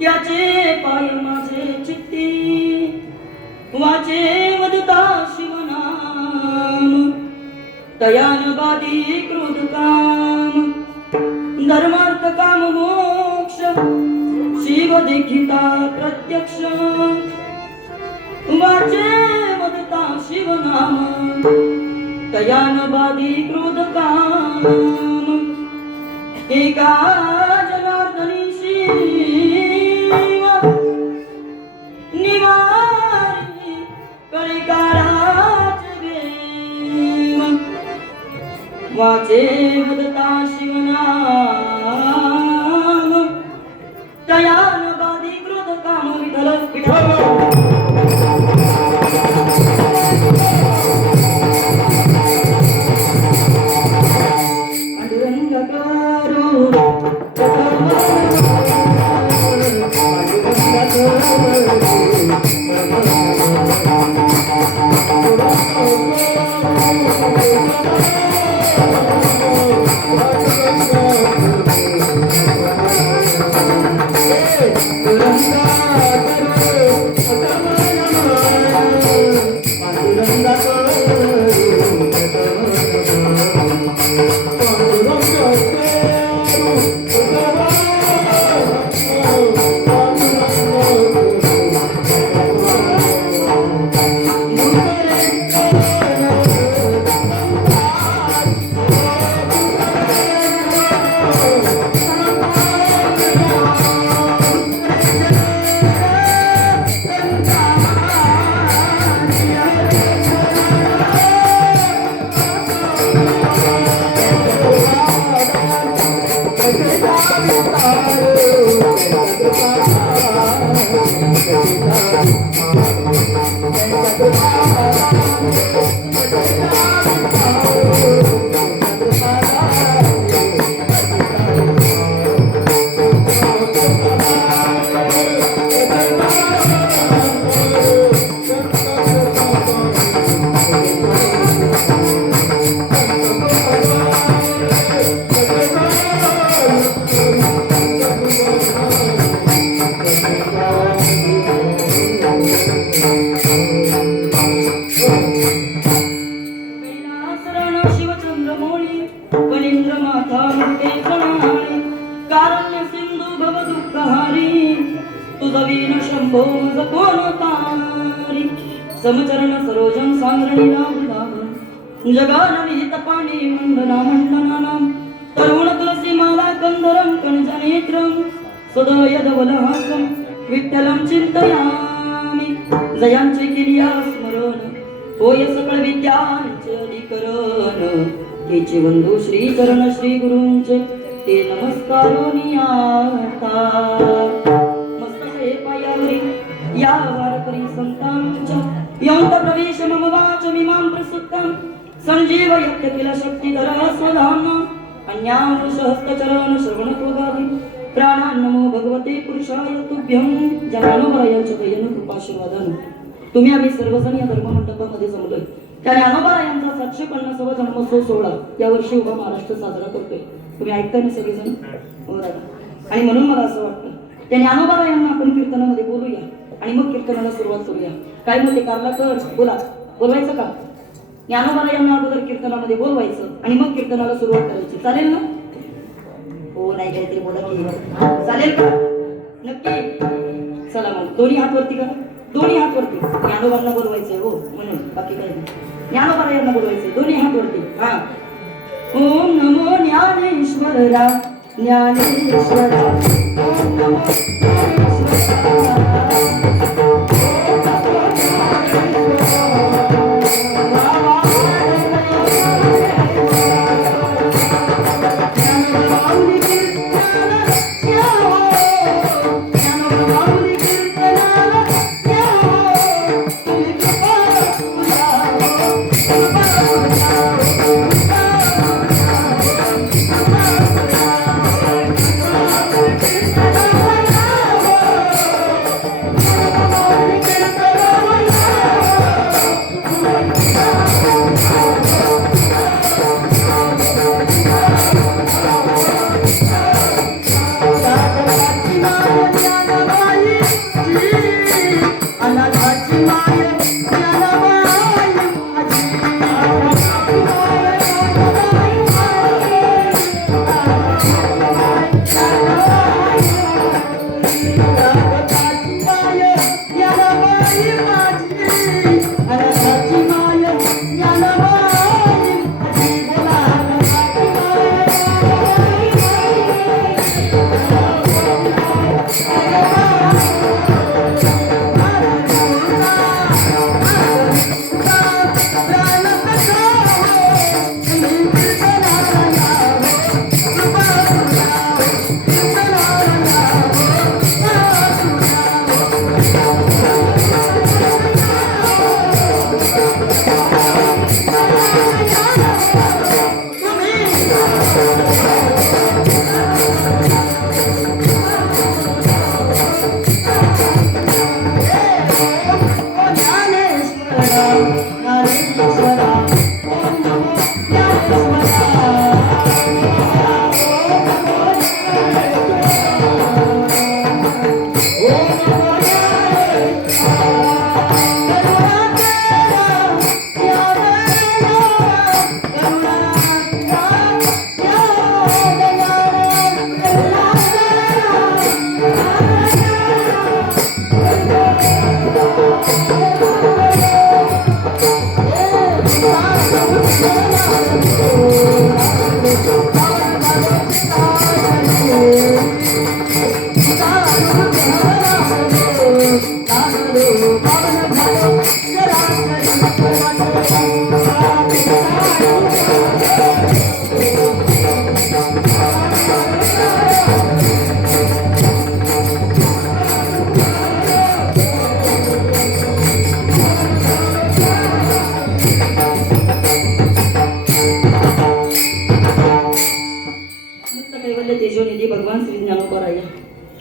त्याचे पाय माझे चित्ती वाचे वदता शिवनाम तयान बाधी क्रोध काम धर्मार्थ काम मोक्ष शिव देखिता प्रत्यक्ष वाचे वदता शिवनाम तयान बाधी क्रोध काम एका जनार्दनी शिव निवारी कळिकाराच गेम वाचे वदता शिवनाम तयान बाधी क्रोध काम विठ्ठल विठ्ठल समचरण सरोजन सांगरणीला वृंदावन जगान विहित पाणी मंडना मंडनानाम तरुण तुलसी माला कंदरम कणजनेत्रम सदयदवलहासम विठ्ठलम चिंतयामि जयांचे किरिया स्मरण होय सकळ विद्यांचे अधिकरण तेचे बंधू श्री चरण श्री गुरूंचे ते नमस्कारोनी आता मस्तके पायावरी या वारकरी संतांच्या यौत प्रवेश मम वाचमिमां प्रसुत्तं संजीव यत्य किल शक्तिधर स्वधाम अन्यावृषहस्तचरण श्रवणत्वगादि प्राणान् नमो भगवते पुरुषाय तुभ्यं ज्ञानोबरायांच्या दयेनं कृपाशीर्वादानं तुम्ही आम्ही सर्वजण या धर्ममंडपामध्ये जमलोय त्या ज्ञानोबरायांचा 750वा जन्मोत्सव सोहळा यावर्षी उभा महाराष्ट्र साजरा करतोय तुम्ही ऐकताय ना सगळेजण हो दादा आणि म्हणून मला असं वाटतं त्या ज्ञानोबरायांना आपण कीर्तनामध्ये बोलूया आणि मग कीर्तनाला सुरुवात करूया काय म्हणते कारला तर बोलवायचं का ज्ञानोबरायांना अगोदर कीर्तनामध्ये बोलवायचं आणि मग कीर्तनाला सुरुवात करायची चालेल ना हो नाही काहीतरी बोला की चालेल का नक्की चला मग दोन्ही हात वरती करा दोन्ही हात वरती ज्ञानोबांना बोलवायचंय हो म्हणून बाकी काही नाही ज्ञानोबरायांना बोलवायचंय दोन्ही हात वरती हा ओम नमो ज्ञानेश्वरा ज्ञानेश्वरा ओम नमो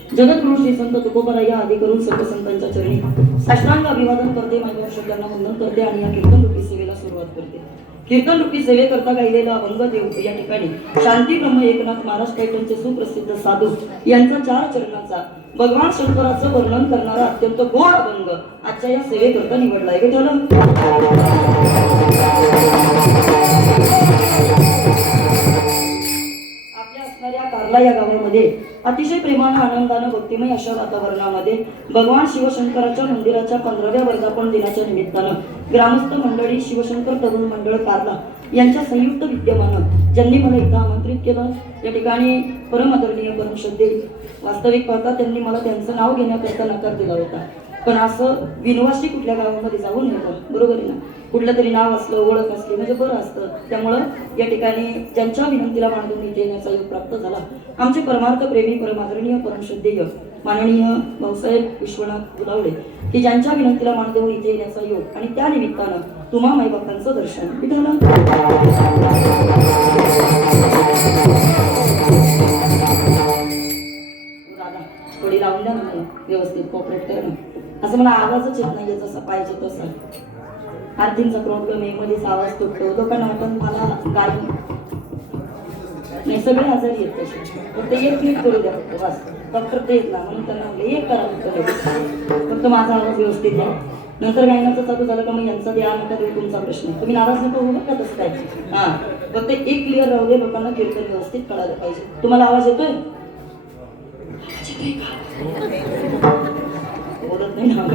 जगद्गुरु श्री संत तुकोबाराय आदी करून सर्व संतांच्या चरणी साष्टांग अभिवादन करते, मायबाप शब्दांना वंदन करते आणि या कीर्तन रूपी सेवेला सुरुवात करते. कीर्तन रूपी सेवेकरता गायलेला अभंग देव या ठिकाणी शांती ब्रह्म एकनाथ महाराज पैठणचे सुप्रसिद्ध साधू यांचा 4 चरणाचा भगवान शंकराचं वर्णन करणारा अत्यंत गोड अभंग आजच्या या सेवेकरता निवडलाय. विठ्ठल आपल्या असणाऱ्या कारला या गावामध्ये अतिशय प्रेमानं आनंदानं भक्तिमय अशा वातावरणामध्ये भगवान शिवशंकराच्या मंदिराच्या 15व्या वर्धापन दिनाच्या निमित्तानं ग्रामस्थ मंडळी शिवशंकर तरुण मंडळ कारला यांच्या संयुक्त विद्यमानं ज्यांनी मला इथं आमंत्रित केलं. या ठिकाणी परम आदरणीय परम श्रद्धे वास्तविक पाहता त्यांनी मला त्यांचं नाव घेण्याकरता नकार दिला होता, पण असं बिनवाशी कुठल्या गावामध्ये जाऊ नये, बरोबर आहे ना. कुठलं तरी नाव असलं, ओळख असली म्हणजे बरं असतं. त्यामुळं या ठिकाणी ज्यांच्या विनंतीला मांडून इथे येण्याचा योग प्राप्त झाला आमचे परमार्थ प्रेमी परम आदरणीय परम श्रद्धेय माननीय भाऊसाहेब विश्वनाथ गुलावडे की ज्यांच्या विनंतीला मान देऊन इथे येण्याचा योग आणि त्या निमित्तानं तुम्हा माईबापांचं दर्शन झालं. दादा थोडी लावून द्या ना, व्यवस्थित कॉपरेट करणं. असं मला आवाजच येत नाहीये जसा पाहिजे तसा. आरतींचा प्रॉब्लेम आहे, मध्येच आवाज तुटतो. लोकांना वाटतं मला गाय नाही, सगळे आजारी येत तसे. फक्त एक क्लिक करू द्या फक्त, बस. डॉक्टर ते येत ना म्हणून त्यांना म्हणलं एक करा फक्त माझा आवाज व्यवस्थित द्या. नंतर गायनाचं चालू झालं का मग यांचा द्या नका देऊ, तुमचा प्रश्न. तुम्ही नाराज नको होऊ का तसं काय. हां, फक्त एक क्लिअर राहू दे, लोकांना कीर्तन व्यवस्थित कळायला पाहिजे. तुम्हाला आवाज येतोय? बोलत नाही ना.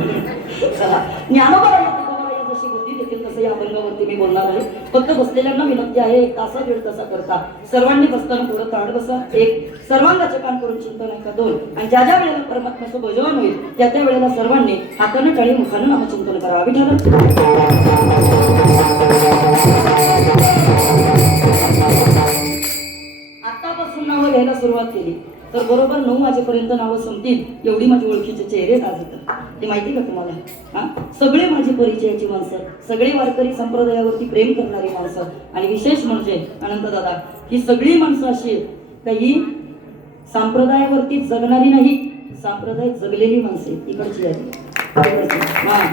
चला, ज्ञानोबा जशी बुद्धी देतील तसं या अभंगावरती मी बोलणार आहे. फक्त बसलेल्यांना विनंती आहे, 1 तास वेळ तसा करता सर्वांनी बसताना थोडं ताड बसा. 1 सर्वांगाचे कान करून चिंतन ऐका. 2 आणि ज्या ज्या वेळेला परमात्म्याचं भजन होईल त्या त्या वेळेला सर्वांनी हाताने टाळी मुखानं नामचिंतन करा. विठ्ठल आतापासून नावं घ्यायला सुरुवात केली तर बरोबर 9 वाजेपर्यंत नावं संपतील एवढी माझी ओळखीचे चेहरे आज येतात. ते माहिती का तुम्हाला? हा, सगळे माझी परिचयाची माणसं, सगळे वारकरी संप्रदायावरती प्रेम करणारी माणसं. आणि विशेष म्हणजे अनंत दादा, ही सगळी माणसं अशी आहेत काही संप्रदायावरती जगणारी नाही, संप्रदाय जगलेली माणसे इकडची आहेत. हा,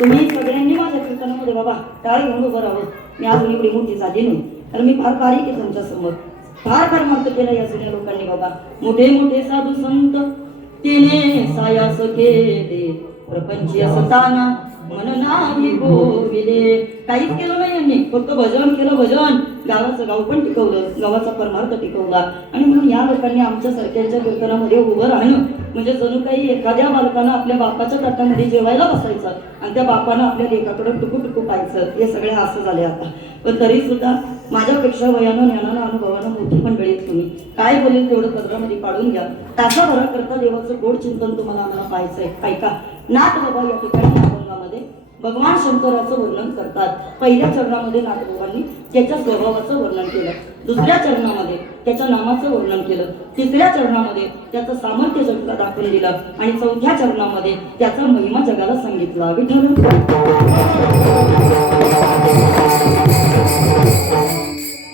तुम्ही सगळ्यांनी माझ्या कीर्तनामध्ये बाबा टाळी घेऊन उभं राहावं. मी अजून एवढी मोठी झाली नाही, कारण मी फार बारीक आहे तुमच्या समोर. फार फार मार्ग केला या जुन्या लोकांनी बाबा. मोठे मोठे साधू संत तिने सायास केले, प्रपंची असताना मन नाही गोविले. काहीच केलं नाही यांनी, फक्त भजन केलं. भजन गावाचं गाव पण टिकवलं, गावाचा परमार्थ टिकवला. आणि म्हणून या लोकांनी आमच्या सारख्यांच्या कीर्तनामध्ये उभं राहणं म्हणजे जणू काही एखाद्या बालकानं आपल्या बापाच्या ताटामध्ये जेवायला बसायचं आणि त्या बापानं आपल्या लेकाकडे टुकू टुकू पाहायचं. हे सगळं असं झाले आता. पण तरी सुद्धा माझ्यापेक्षा वयानं ज्ञानानं अनुभवानं मोठी मंडळी आहेत तुम्ही. काय बोलेल तेवढं पदरामध्ये पाडून घ्या. तासाभरा करता देवाचं गोड चिंतन तुम्हाला आम्हाला पाहायचंय. ऐका, नाथ बाबा या ठिकाणी अभंगामध्ये भगवान शंकराचं वर्णन करतात. पहिल्या चरणामध्ये नाथबाबांनी त्याच्या स्वभावाचं वर्णन केलं, दुसऱ्या चरणामध्ये त्याच्या नामाचं वर्णन केलं, तिसऱ्या चरणामध्ये त्याचं सामर्थ्य जगाला दाखवून दिलं आणि चौथ्या चरणामध्ये त्याचा महिमा जगाला सांगितला. विठ्ठल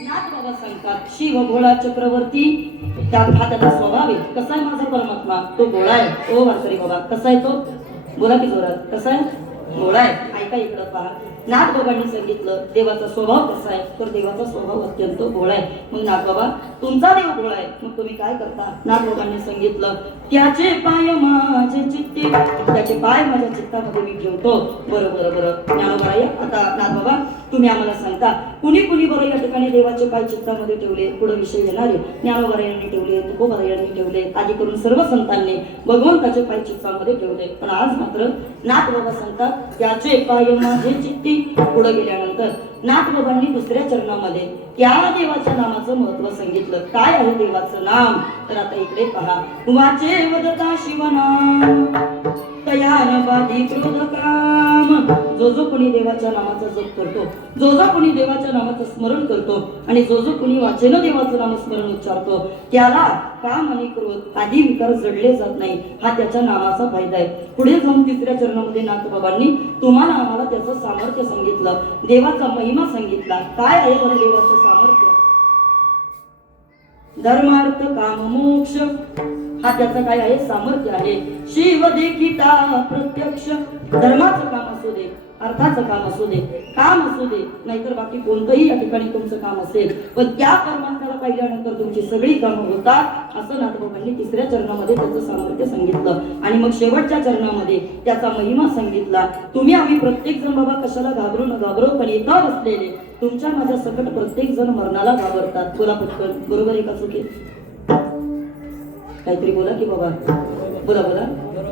नाथबाबा सांगतात, शिव भोळा चक्रवर्ती त्या त्याचा स्वभाव आहे. कसा आहे माझा परमात्मा? तो भोळा आहे. ओ वारकरी बाबा, कसा आहे तो? बोला की जोरात, कसा आहे? भोळा आहे. ऐका इकडं पहा, नाथबाबांनी सांगितलं देवाचा स्वभाव कसा आहे, तर देवाचा स्वभाव अत्यंत भोळा आहे. मग नाथबाबा तुमचा देव भोळा आहे, मग तुम्ही काय करता? नाथबाबांनी सांगितलं, त्याचे पाय माझे चित्ती, त्याचे पाय माझ्या चित्तामध्ये मी ठेवतो. बरं बरं बरं ज्ञानोबा, आता नाथबाबा तुम्ही आम्हाला सांगता कुणी कुणी बरं या ठिकाणी देवाचे पाय चित्तामध्ये ठेवले? पुढे विषय येणारे ज्ञानोबा यांनी ठेवले, तुकोबा यांनी ठेवले, आधी करून सर्व संतांनी भगवंताचे पाय चित्तामध्ये ठेवले. पण आज मात्र नाथबाबा सांगतात त्याचे पाय माझे चित्ती. पुढे गेल्यानंतर नाथबाबांनी दुसऱ्या चरणामध्ये त्या देवाच्या नामाचं महत्व सांगितलं. काय आहे देवाचं नाम? तर आता इकडे पहा, वाचे वदता शिवनाम तयान बाधी क्रोध काम. जो जो कोणी देवाच्या नामाचा जप करतो, जो जो कोणी देवाच्या नामाचं स्मरण करतो आणि जो जो कोणी वाचेनं देवाचं नामस्मरण उच्चारतो त्याला काम आणि क्रोध आदी विकार जडले जात नाही. हा त्याच्या नामाचा फायदा आहे. पुढे जाऊन तिसऱ्या चरणामध्ये नाथबाबांनी तुम्हाला आम्हाला त्याचं सामर्थ्य सांगितलं, देवाचा महिमा सांगितला. काय आहे बरं देवाचं सामर्थ्य? धर्मार्थ काम मोक्ष हा त्याचं काय आहे, सामर्थ्य आहे. शिव देखिता प्रत्यक्ष, धर्माचं काम असू दे, अर्थाचं काम असू दे, काम असू दे, नाहीतर बाकी कोणतंही या ठिकाणी तुमचं काम असेल, पण त्या परमार्थाला पाहिल्यानंतर तुमची सगळी कामं होतात, असं नाथबाबांनी तिसऱ्या चरणामध्ये त्याचं सामर्थ्य सांगितलं. आणि मग शेवटच्या चरणामध्ये त्याचा महिमा सांगितला. तुम्ही आम्ही प्रत्येक जण बाबा कशाला घाबरू न घाबरो, पण इथं बसलेले तुमच्या माझ्या सकट प्रत्येक जण मरणाला घाबरतात. बोला पटकन, बरोबर आहे का चुकी? काहीतरी बोला की बाबा, बोला बोला.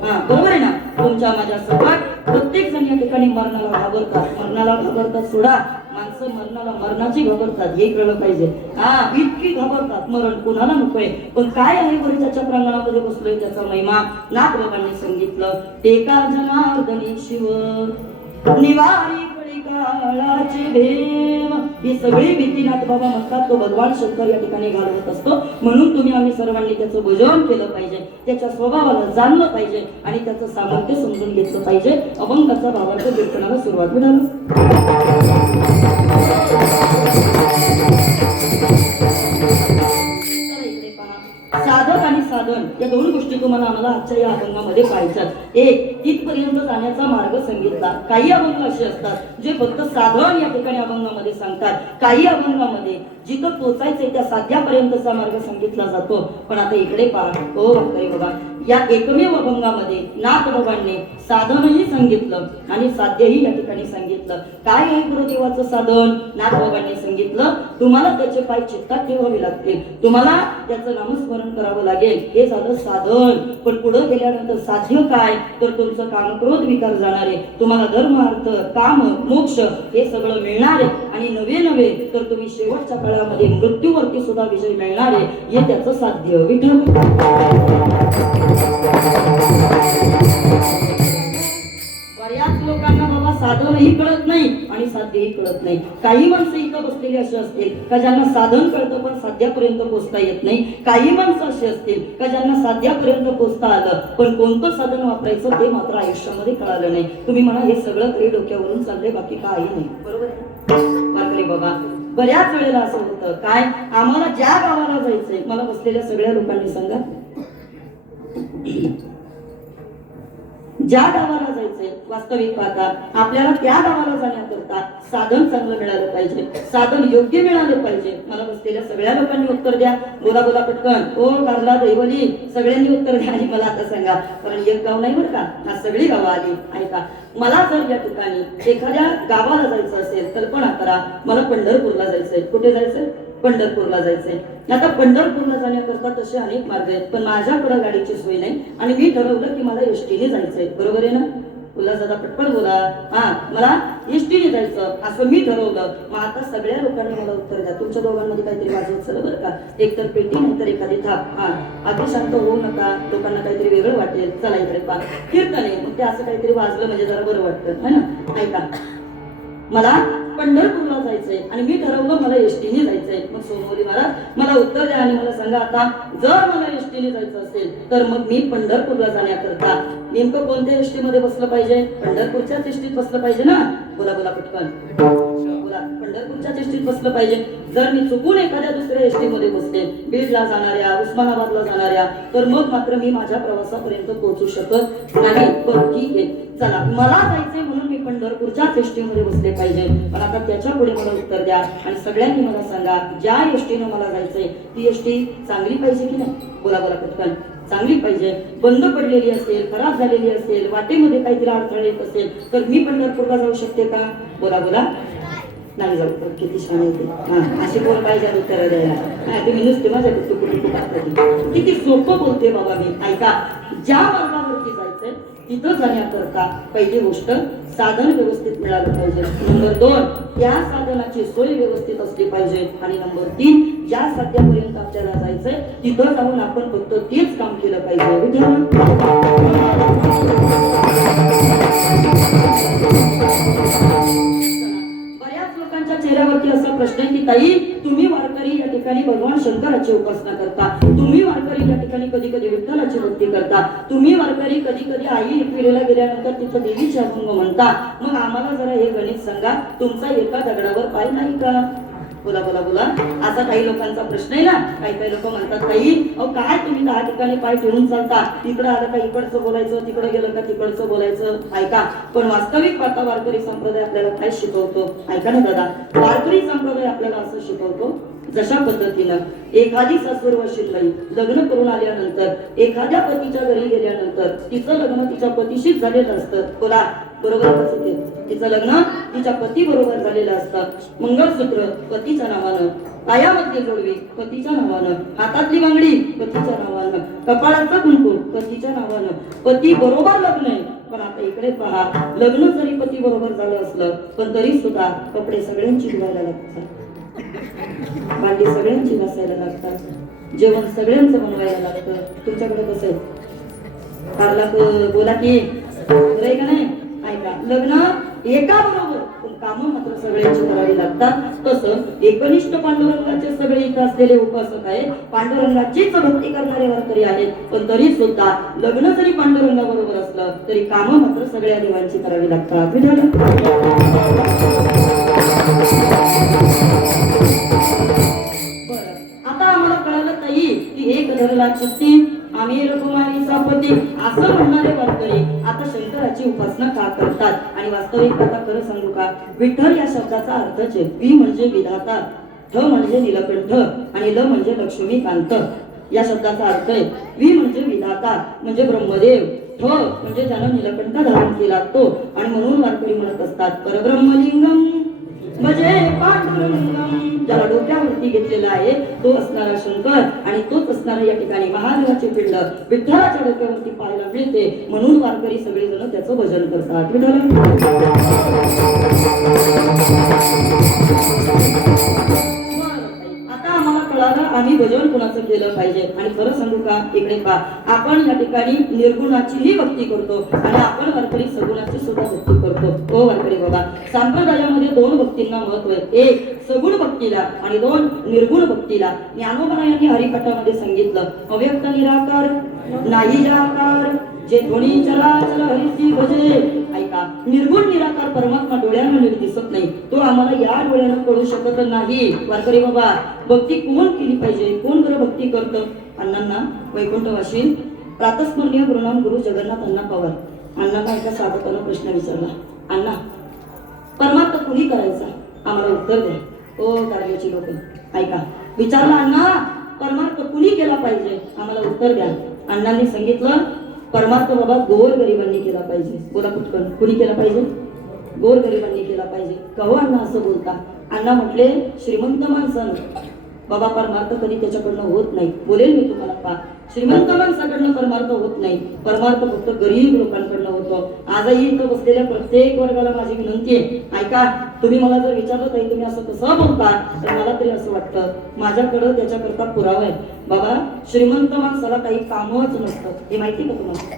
हा बरोबर आहे ना. तुमच्या माझ्या सकट प्रत्येक जण या ठिकाणी मरणाला घाबरतात. मरणाला घाबरतात सोडा, माणसं मरणाला मरणाची घाबरतात, हे कळलं पाहिजे. हा इतकी घाबरतात, मरण कोणाला नकोय. पण काय आहे बरं त्याच्या प्रांगणामध्ये बसलोय त्याचा महिमा नाथबाबांनी सांगितलं. एका जनार्दनी शिव निवारी काळाचे भेम, ही सगळी भीती नाथबाबा म्हणतात तो भगवान शंकर या ठिकाणी घालवत असतो. म्हणून तुम्ही आम्ही सर्वांनी त्याचं भजन केलं पाहिजे, त्याच्या स्वभावाला जाणलं पाहिजे आणि त्याचं सामर्थ्य समजून घेतलं पाहिजे. अभंगाचा भावार्थ कीर्तनाला सुरुवात मिळाली. साधक आणि साधन या दोन गोष्टी तुम्हाला आम्हाला आजच्या या अभंगामध्ये पाहायच्यात. एक, तिथपर्यंत जाण्याचा मार्ग सांगितला. काही अभंग असे असतात जे फक्त साधन या ठिकाणी अभंगामध्ये सांगतात. काही अभंगामध्ये जिथं पोचायचंय त्या साध्यापर्यंतचा मार्ग सांगितला जातो. पण आता इकडे पहा, हो बघा, या एकमेव अभंगामध्ये नाथबाबांनी साधनही सांगितलं आणि साध्यही या ठिकाणी सांगितलं. काय आहे गुरुदेवाचं साधन? नाथबाबांनी सांगितलं, तुम्हाला त्याचे पाय चित्तात ठेवावे लागतील, तुम्हाला त्याचं नामस्मरण करावं लागेल, हे झालं साधन. पण पुढे गेल्यानंतर साध्य काय? तर तुमचं काम क्रोध विकार जाणार आहे, तुम्हाला धर्म अर्थ काम मोक्ष हे सगळं मिळणार आहे आणि नवे तर तुम्ही शेवटच्या काळामध्ये मृत्यूवरती सुद्धा विजय मिळणार आहे, हे त्याचं साध्य. विठ्ठल बऱ्याच लोकांना बाबा साधनही कळत नाही आणि साध्यही कळत नाही. काही माणसं इथं बसलेली अशी असतील का ज्यांना साधन कळतं पण साध्यापर्यंत पोहोचता येत नाही. काही माणसं अशी असतील का ज्यांना साध्यापर्यंत पोहोचता आलं पण कोणतं साधन वापरायचं ते मात्र आयुष्यामध्ये कळालं नाही. तुम्ही म्हणा हे सगळं काही डोक्यावरून चाललंय, बाकी काही नाही. बरोबर आहे बाबा. बऱ्याच वेळेला असं होतं, काय आम्हाला ज्या गावाला जायचंय, मला बसलेल्या सगळ्या लोकांनी सांगा, ज्या गावाला जायचंय वास्तविक पाहता आपल्याला त्या गावाला जाण्याकरता साधन चांगलं मिळालं पाहिजे, साधन योग्य मिळालं पाहिजे. मला बसलेल्या सगळ्या लोकांनी उत्तर द्या. बोला बोला पटकन. ओ कारला दैवली, सगळ्यांनी उत्तर द्या आणि मला आता सांगा, कारण एक गाव नाही बरं का, हा सगळी गावं आली. ऐका, मला जर या ठिकाणी एखाद्या गावाला जायचं असेल, कल्पना करा, मला पंढरपूरला जायचंय. कुठे जायचंय? पंढरपूरला जायचंय. आता पंढरपूरला जाण्याकरता तसे अनेक मार्ग आहेत, पण माझ्याकडे गाडीची सोय नाही आणि मी ठरवलं की मला एसटीने जायचंय. बरोबर आहे ना? बोला दादा पटपट बोला. हा, मला एसटीने जायचं असं मी ठरवलं. मग आता सगळ्या लोकांनी मला उत्तर द्या. तुमच्या दोघांमध्ये काहीतरी वाजवत चला बरं का, एकतर पेटी नाहीतर एखादी थाप. हा, अति शांत होऊ नका, लोकांना काहीतरी वेगळं वाटेल. चला इकडे पहा, कीर्तन आहे, मग ते असं काहीतरी वाजलं म्हणजे जरा बरं वाटतं है ना. ऐका, मला पंढरपूरला जायचंय आणि मी ठरवलं मला एसटीने जायचंय. मग सोमवारी मला उत्तर द्या आणि मला सांगा, आता जर मला एसटीने जायचं असेल तर मग मी पंढरपूरला जाण्याकरता नेमकं कोणत्या एसटी मध्ये बसलं पाहिजे? पंढरपूरच्याच एसटीत बसलं पाहिजे ना. बोला बोला पटकन. बोला, पंढरपूरच्याच एसटीत बसलं पाहिजे. जर मी चुकून एखाद्या दुसऱ्या एसटी मध्ये बसले, बीडला जाणाऱ्या, उस्मानाबादला जाणाऱ्या, तर मग मात्र मी माझ्या प्रवासापर्यंत पोहोचू शकत नाही. पण ठीक आहे, चला मला जायचंय म्हणून मी पंढरपूरच्याच एसटी मध्ये बसले पाहिजे. पण आता त्याच्या पुढे मला उत्तर द्या आणि सगळ्यांनी मला सांगा, ज्या एसटीनं मला जायचंय ती एसटी चांगली पाहिजे की नाही? बोला बोला पटकन. चांगली पाहिजे. बंद पडलेली असेल, खराब झालेली असेल, वाटेमध्ये काहीतरी अडथळे येत असेल तर मी पंढरपूरला जाऊ शकते का? बोला बोला. नाही जाऊ. किती छान येते. हा, अशी कोण पाहिजे उत्तर द्यायला? तुम्ही नुसते माझ्या कुठे किती सोपं बोलते बाबा मी. ऐका, ज्या मार्गावरती जायचंय तिथं जाण्याकरता पहिली गोष्ट साधन व्यवस्थित मिळालं पाहिजे. नंबर 2, त्या साधनाची सोय व्यवस्थित असली पाहिजे. आणि नंबर 3, ज्या साध्यापर्यंत आपल्याला जायचंय तिथं जाऊन आपण फक्त तेच काम केलं पाहिजे. बऱ्याच लोकांच्या चेहऱ्यावरती असा प्रश्न आहे की ताई, तुम्ही वारकरी या ठिकाणी भगवान शंकराची उपासना करता, तुम्ही वारकरी या ठिकाणी कधी कधी विठ्ठलाची भक्ती करता, तुम्ही वारकरी कधी कधी आई एकविरेला गेल्यानंतर तिथं देवीचे अभंग म्हणता, मग आम्हाला जरा हे गणित सांगा, तुमचा एका दगडावर पाय नाही का? बोला बोला बोला असा काही लोकांचा प्रश्न आहे ना. काही लोक म्हणतात काही अहो काय तुम्ही 10 ठिकाणी पाय ठेवून चालता, इकडं आलं का इकडचं बोलायचं, तिकडं गेलं का तिकडचं बोलायचं. ऐका, पण वास्तविक पाहता वारकरी संप्रदाय आपल्याला काय शिकवतो ऐका ना दादा. वारकरी संप्रदाय आपल्याला असं शिकवतो, जशा पद्धतीनं एखादी सासरवाशील बाई लग्न करून आल्यानंतर एखाद्या पतीच्या घरी गेल्यानंतर तिचं लग्न तिच्या पतीशीच झालेलं असतं. बोला बरोबर तिचं लग्न तिच्या पती बरोबर झालेलं असतं. मंगळसूत्र पतीच्या नावानं, पायामधली जोडवी पतीच्या नावानं, हातातली बांगडी पतीच्या नावानं, कपाळाचं कुंकू पतीच्या नावानं, पती बरोबर लग्न आहे. पण आता इकडे पहा, लग्न जरी पती बरोबर झालं असलं पण तरी सुद्धा कपडे सगळ्यांची धुवायला लागतात, भांडी सगळ्यांची घासायला लागतात, जेवण सगळ्यांचं बनवायला लागतं. तुमच्याकडे कसं आहे? बोला की खरंय का नाही? ऐका, लग्न एका बरोबर पण कामं मात्र सगळ्यांची करावी लागतात. तसं एकनिष्ठ पांडुरंगाचे सगळे इथं असलेले उपासक आहे, पांडुरंगाचीच भक्ती करणारे वारकरी आहेत. पण तरी सुद्धा लग्न जरी पांडुरंगा बरोबर असलं तरी कामं मात्र सगळ्या देवांची करावी लागतात. आता आम्हाला कळालं ताई की एक धरला चित्ती आम्ही रघुमारी सापती असं म्हणणारे वारकरी आता शंकराची उपासना का करतात. आणि वास्तविक आता खरं सांगू का, विठ्ठल या शब्दाचा अर्थच आहे. वि म्हणजे विधाता, ठ म्हणजे नीलकंठ आणि ल म्हणजे लक्ष्मीकांत. या शब्दाचा अर्थ आहे वि म्हणजे विधाता म्हणजे ब्रह्मदेव, ठ म्हणजे ज्यानं नीलकंठ धारण केला तो. आणि म्हणून वारकरी म्हणत असतात परब्रह्मलिंगम म्हणजे पांडुरंगम. ज्याला डोक्यावरती घेतलेला आहे तो असणारा शंकर आणि तोच असणारा या ठिकाणी महादेवाचे पिंड विठ्ठलाच्या डोक्यावरती पाहायला मिळते. म्हणून वारकरी सगळेजण त्याचं भजन करतात. आता आम्हाला कळालं आम्ही भजन कोणाचं केलं पाहिजे. आणि खरं सांगू का, इकडे पहा, आपण या ठिकाणी निर्गुणाचीही भक्ती करतो आणि आपण वारकरी सगुणाची सुद्धा भक्ती करतो. हो वारकरी बाबा, संप्रदायामध्ये 2 भक्तींना महत्व आहे, एक सगुण भक्तीला आणि 2 निर्गुण भक्तीला. ज्ञानोबा यांनी हरिपाठामध्ये सांगितलं, अव्यक्त निराकार नाही जाकार जे ध्वनी चराचर हरिची भजे. ऐका, निर्गुण निराकार परमात्मा डोळ्यानं नीट दिसत नाही, तो आम्हाला या डोळ्यानं कळू शकत नाही. वारकरी बाबा, भक्ती कोण केली पाहिजे? कोण बरं भक्ती करतं? अण्णांना वैकुंठवासी प्रातस्मरणीय गुरुनाम गुरु जगन्नाथ अण्णा पवार अण्णांना एका साधकानं प्रश्न विचारला, अण्णा परमार्थ कुणी करायचा? आम्हाला उत्तर द्या. ओ कार्याची लोक ऐका, विचारला अण्णा परमार्थ कुणी केला पाहिजे? आम्हाला उत्तर द्या. अण्णांनी सांगितलं परमार्थ बाबा गोरगरिबांनी केला पाहिजे. बोला पटकन, कुणी केला पाहिजे? गोरगरिबांनी केला पाहिजे. कहो अण्णा असं बोलता? अण्णा म्हटले श्रीमंत माणसानं बाबा परमार्थ कधी त्याच्याकडनं होत नाही. बोलेल मी तुम्हाला, पा श्रीमंत माणसाकडनं परमार्थ होत नाही, परमार्थ फक्त गरीब लोकांकडनं होतो. आजही इथं बसलेल्या प्रत्येक वर्गाला माझी विनंती आहे, ऐका, तुम्ही मला जर विचारलं ताई तुम्ही असं कसं बोलता, तर मला तरी असं वाटतं माझ्याकडं त्याच्याकरता पुरावा आहे. बाबा श्रीमंत माणसाला काही कामच नसतं, हे माहिती का तुम्हाला?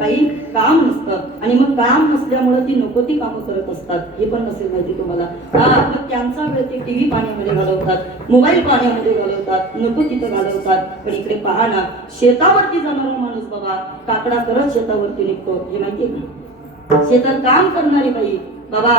काही काम नसतं आणि मग काम नसल्यामुळे ती नको ती कामं करत असतात, हे पण नसेल माहिती तुम्हाला. मग त्यांचा वेळ ते टीव्ही पाण्यामध्ये घालवतात, मोबाईल पाण्यामध्ये घालवतात, नको तिथं घालवतात. पण इकडे पहा ना, शेतावरती जाणारा माणूस बाबा काकडा करत शेतावरती निघतो, हे माहितीये का? शेतात काम करणारी बाई बाबा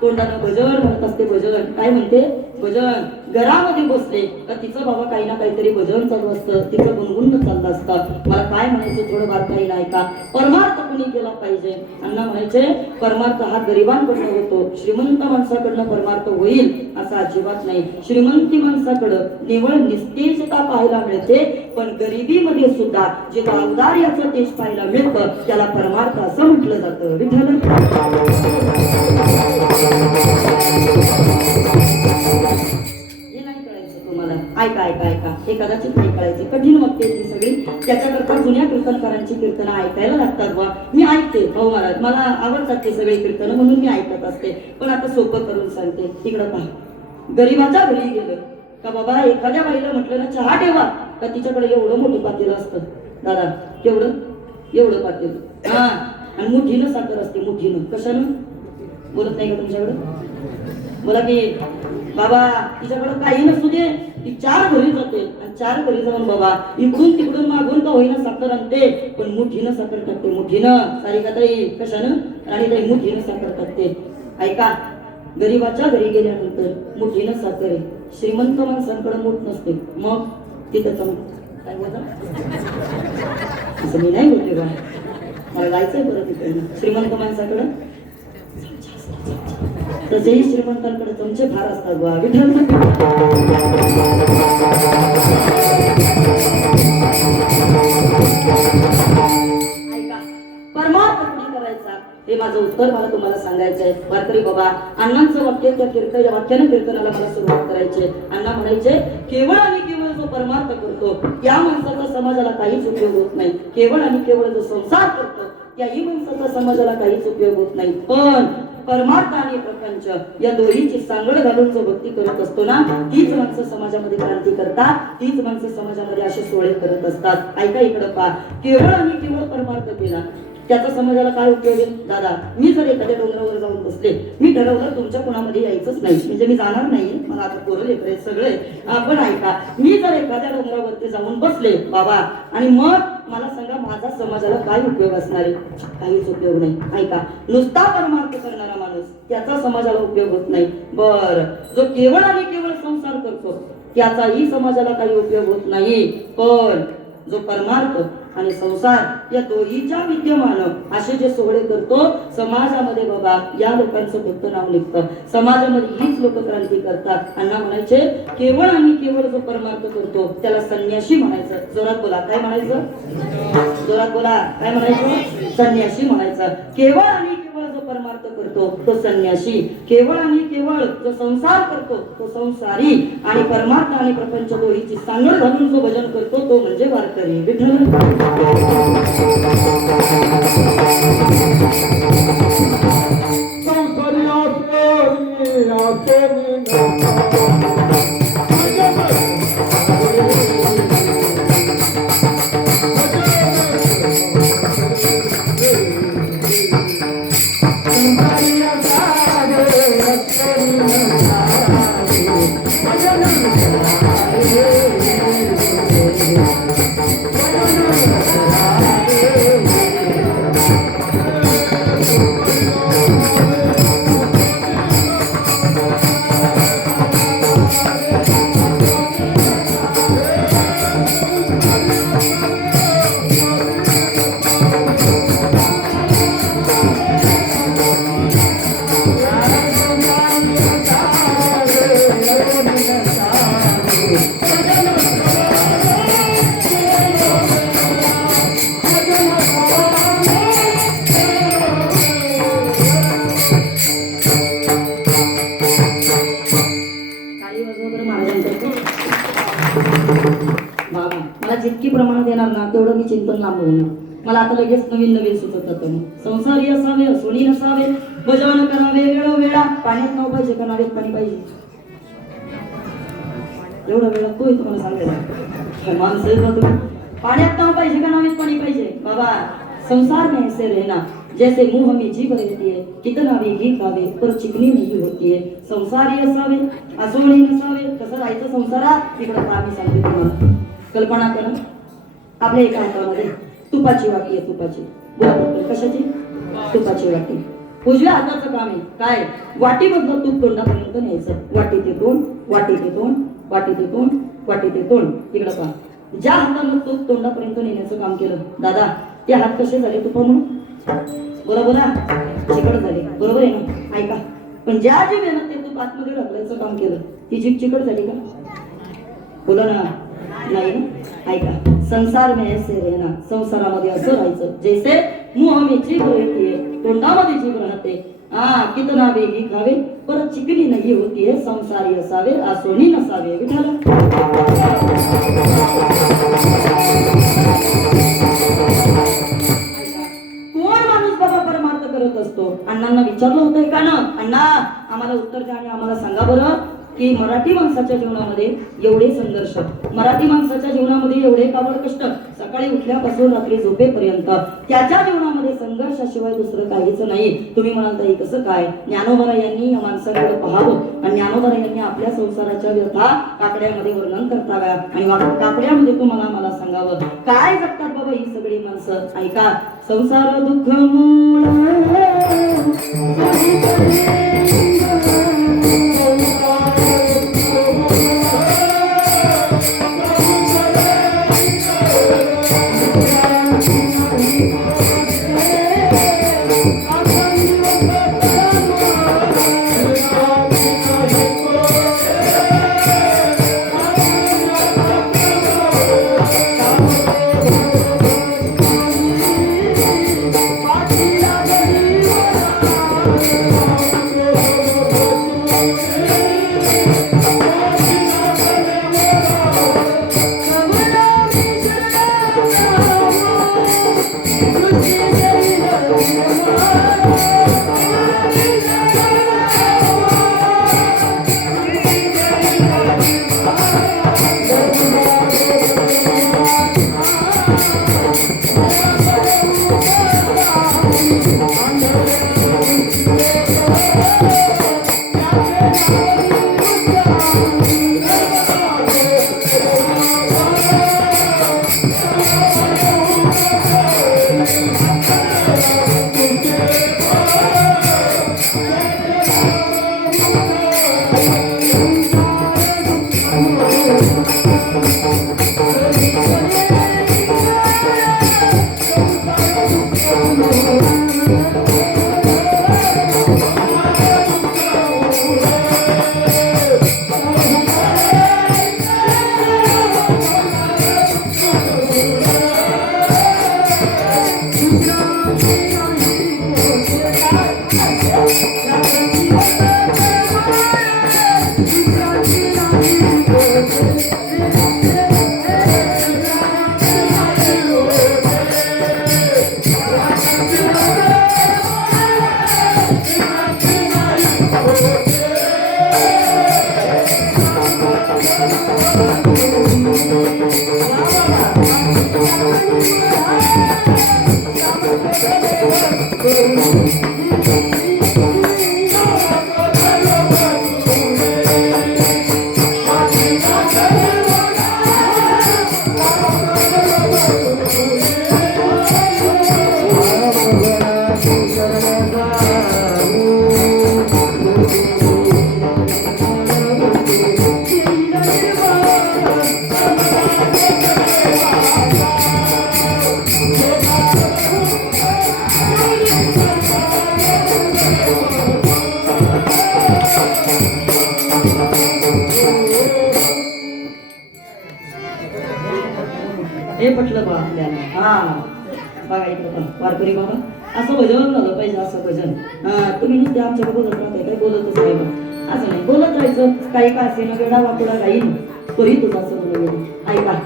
तोंडानं भजन म्हणत असते. भजन काय म्हणते? भजन. घरामध्ये बसले तर तिचं बाबा काही ना काहीतरी भजन चालू असतं, तिचं गुणगुण चाललं असतं. मला काय म्हणायचं थोडं बारकाई नाही का, परमार्थ कुणी केला पाहिजे? अण्णा म्हणायचे परमार्थ हा गरिबांकडनं होतो, श्रीमंत माणसाकडनं परमार्थ होईल असं अजिबात नाही. श्रीमंती माणसाकडं निवळ निस्तेजता पाहायला मिळते, पण गरिबीमध्ये सुद्धा जे औदार्याचं तेज पाहायला मिळतं त्याला परमार्थ असं म्हटलं जातं. विठ्ठल ऐका ऐका ऐका, हे कदाचित नाही कळायचे, कठीण वाक्य ती सगळी. त्याच्याकरता जुन्या कीर्तनकारांची कीर्तनं ऐकायला लागतात बा. मी ऐकते भाऊ महाराज, मला आवडतात ते सगळे कीर्तनं म्हणून मी ऐकत असते. पण आता सोपं करून सांगते. इकडं पहा, गरीबाच्या घरी गेलं का बाबा, एखाद्या बाईला म्हटलं ना चहा ठेवा, का तिच्याकडे एवढं मोठं पातेल असतं. दादा केवढं? एवढं पातेल. हा, आणि मुठीनं साखर असते, मुठीनं. कशानं? बोलत नाही का तुमच्याकडं? बोला की बाबा, तिच्याकडं काही नसू दे, ती 4 घरी जाते आणि 4 घरी जाऊन बाबा इकडून तिकडून मागून का होईना साखर आणते, पण मुठीनं साखर टाकते. मुठीनं. सारिकाताई कशानं? राणीताई मुठीनं साखर टाकते. ऐका, गरीबाच्या घरी गेल्यानंतर मुठीनं साखर आहे, श्रीमंत माणसांकडे मूठ नसते, मग ते त्याचा काय बोलता असं मी नाही बोलते बा, मला जायचंय परत इकडनं. श्रीमंत माणसाकडं तसेही श्रीमंतांकडे चमचे फार असतात बा. विठ्ठल ऐका, परमार्थ कुणी करायचा हे माझं उत्तर मला तुम्हाला सांगायचंय. वारकरी बाबा, अण्णांचं वाक्य त्या वाक्यानं कीर्तनाला मला सुरुवात करायचे. अण्णा म्हणायचे, केवळ आणि केवळ जो परमार्थ करतो त्या माणसाचा समाजाला काहीच उपयोग होत नाही. केवळ आणि केवळ जो संसार करतो त्याही माणसाचा समाजाला काहीच उपयोग होत नाही. पण परमार्थ आणि प्रपंच या दोन्हीची सांगड घालून जो भक्ती करत असतो ना, तीच माणसं समाजामध्ये क्रांती करतात, तीच माणसं समाजामध्ये असे सोहळे करत असतात. ऐका इकडं पहा, केवळ आणि केवळ परमार्थ केला त्याचा समाजाला काय उपयोग आहे? दादा, मी जर एखाद्या डोंगरावर जाऊन बसले, मी ठरवलं तुमच्या कोणामध्ये यायचंच नाही, म्हणजे मी जाणार नाहीये, मला आता पोरं लेकरं सगळे. पण ऐका, मी जर एखाद्या डोंगरावरती जाऊन बसले बाबा, आणि मग मला सांगा माझा समाजाला काय उपयोग असणार आहे? काहीच उपयोग नाही. ऐका, नुसता परमार्थ करणारा माणूस त्याचा समाजाला उपयोग होत नाही. बर, जो केवळ आणि केवळ संसार करतो त्याचाही समाजाला काही उपयोग होत नाही. पण जो परमार्थ आणि संसार या दोन्हीच्या विद्यमान असे जे सोहळे करतो समाजामध्ये बाबा, या लोकांचं फक्त नाव निघतं. समाजामध्ये हीच लोक क्रांती करतात. अण्णा म्हणायचे, केवळ आणि केवळ जो परमार्थ करतो त्याला संन्यासी म्हणायचं. जोरात बोला, काय म्हणायचं? जोरात बोला, काय म्हणायचं? संन्यासी म्हणायचं. केवळ आणि केवळ जो परमार्थ करतो तो संन्यासी, केवळ आणि केवळ जो संसार करतो तो संसारी, आणि परमार्थ आणि प्रपंच दोन्हीची सांगड घालून जो भजन करतो तो म्हणजे वारकरी. विठ्ठल जितकी प्रमाणात येणार ना तेवढं मी चिंतन लांब होणार. मला आता लगेच नवीन नवीन सुचत होतं. संसारी असावे, सोनी नसावे, भजन करावे वेळोवेळा. पाण्यात नाव पाहिजे का नावेत पाणी पाहिजे? एवढा वेळा तोही तुम्हाला सांगायला माणसं, पाण्यात नाव पाहिजे का नावेत पाणी पाहिजे? बाबा, संसार में ऐसे रहना जैसे मुंह में जीभ रहती है, कितना भी घी खावे पर चिकनी नहीं होती है. संसारी असावे, असोणी नसावे. कसं राहायचं संसारात? तिकडं आम्ही सांगते तुम्हाला. कल्पना करा, आपल्या एका हातामध्ये तुपाची वाटी आहे. तुपाची बोला, कशाची? तुपाची वाटी. उजव्या हाताचं काम आहे काय? वाटी मधलं तूप तोंडापर्यंत न्यायचं. वाटी ते तोंड, वाटी ते तोंड, वाटी ते तोंड, वाटी ते तोंड. इकडं पहा, ज्या हातानं तूप तोंडापर्यंत नेण्याचं काम केलं दादा, ते हात कसे झाले तुपामुळे? बोला बोला, चिकट झाले. बरोबर आहे ना? ऐका, पण ज्या जीवेनं ते तूप आतमध्ये ढकलायचं काम केलं ती जीभ चिकट झाली का? बोला ना, नाही ना? ऐका, संसार में ऐसे रहना, संसारामध्ये असं राहायचं जैसे मुंह में जीभ रहती है, तोंडामध्ये जीभ राहते. कितना भी घी खावे पर चिकनी नहीं होती है. संसारी असावे, आसोनी नसावे. विठ्ठल कोण माणूस बाबा परमार्थ करत असतो? अण्णांना विचारलं होतं का ना, अण्णा आम्हाला उत्तर द्या आणि आम्हाला सांगा बरं की मराठी माणसाच्या जीवनामध्ये एवढे संघर्ष, मराठी माणसाच्या जीवनामध्ये एवढे काबड कष्ट, सकाळी उठल्यापासून रात्री झोपेपर्यंत त्याच्या जीवनामध्ये संघर्षाशिवाय दुसरं काहीच नाही. तुम्ही म्हणाल ताई कसं काय? ज्ञानोबा यांनी या माणसाकडे पाहावं आणि ज्ञानोबा यांनी आपल्या संसाराच्या व्यथा काकड्यामध्ये वर्णन करताव्या आणि काकड्यामध्ये तुम्हाला मला सांगावं काय जगतात बाबा ही सगळी माणसं. ऐका, संसार दुःख मूळ हे पटलं बा आपल्याला. हा बघा इकडे पण वारकरी बाबा असं भजन झालं पाहिजे, असं भजन. तुम्ही नुसते आमच्या बोलत राहताय, काय बोलतच नाही बा. असं नाही बोलत राहायचं. काही का असे ना वेडा वाकडा राहील तरी तुझं असं बोलून ऐका.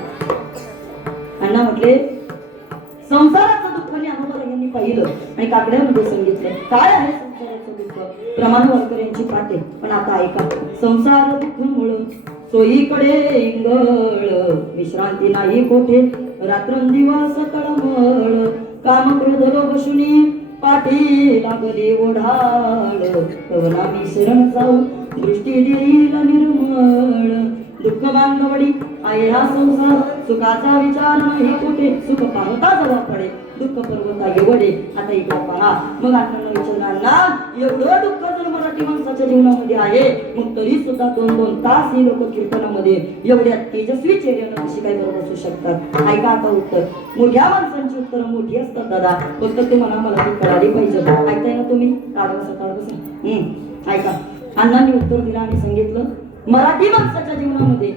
अण्णा म्हटले संसाराचं दुःख ज्ञानोबा यांनी पाहिलं आणि काकड्यामध्ये सांगितलं काय आहे संसाराचं दुःख. प्रमाण वारकर यांची पाठ आहे. पण आता ऐका. संसार दुःख मुळ सोयीकडे इंगळ विश्रांती नाही कोठे रात्रंदिवस तळमळ काम क्रोध लोभ शुनी पाठी लागली ओढाळ कवना मी शरण जाऊ दृष्टी देईल निर्मळ दुःख बांधवडी आहे हा संसार सुखाचा विचार नाही कुठे सुख पाहता जवळ पडे दुःख पर्वता एवढे. आता इकडे पहा. मग अण्णांना विचारणार ना एवढं दुःख जर मराठी माणसाच्या जीवनामध्ये आहे मग तरी सुद्धा 2-2 तास ही लोक कीर्तनामध्ये एवढ्या तेजस्वी चेहऱ्यानं कशी काय बरोबर असू शकतात. ऐका आता उत्तर. मोठ्या माणसांची उत्तर मोठी असतात दादा, फक्त ते मला ती कळाली पाहिजे. ऐकताय ना तुम्ही. काढ ऐका. अण्णांनी उत्तर दिलं आणि सांगितलं मराठी माणसाच्या जीवनामध्ये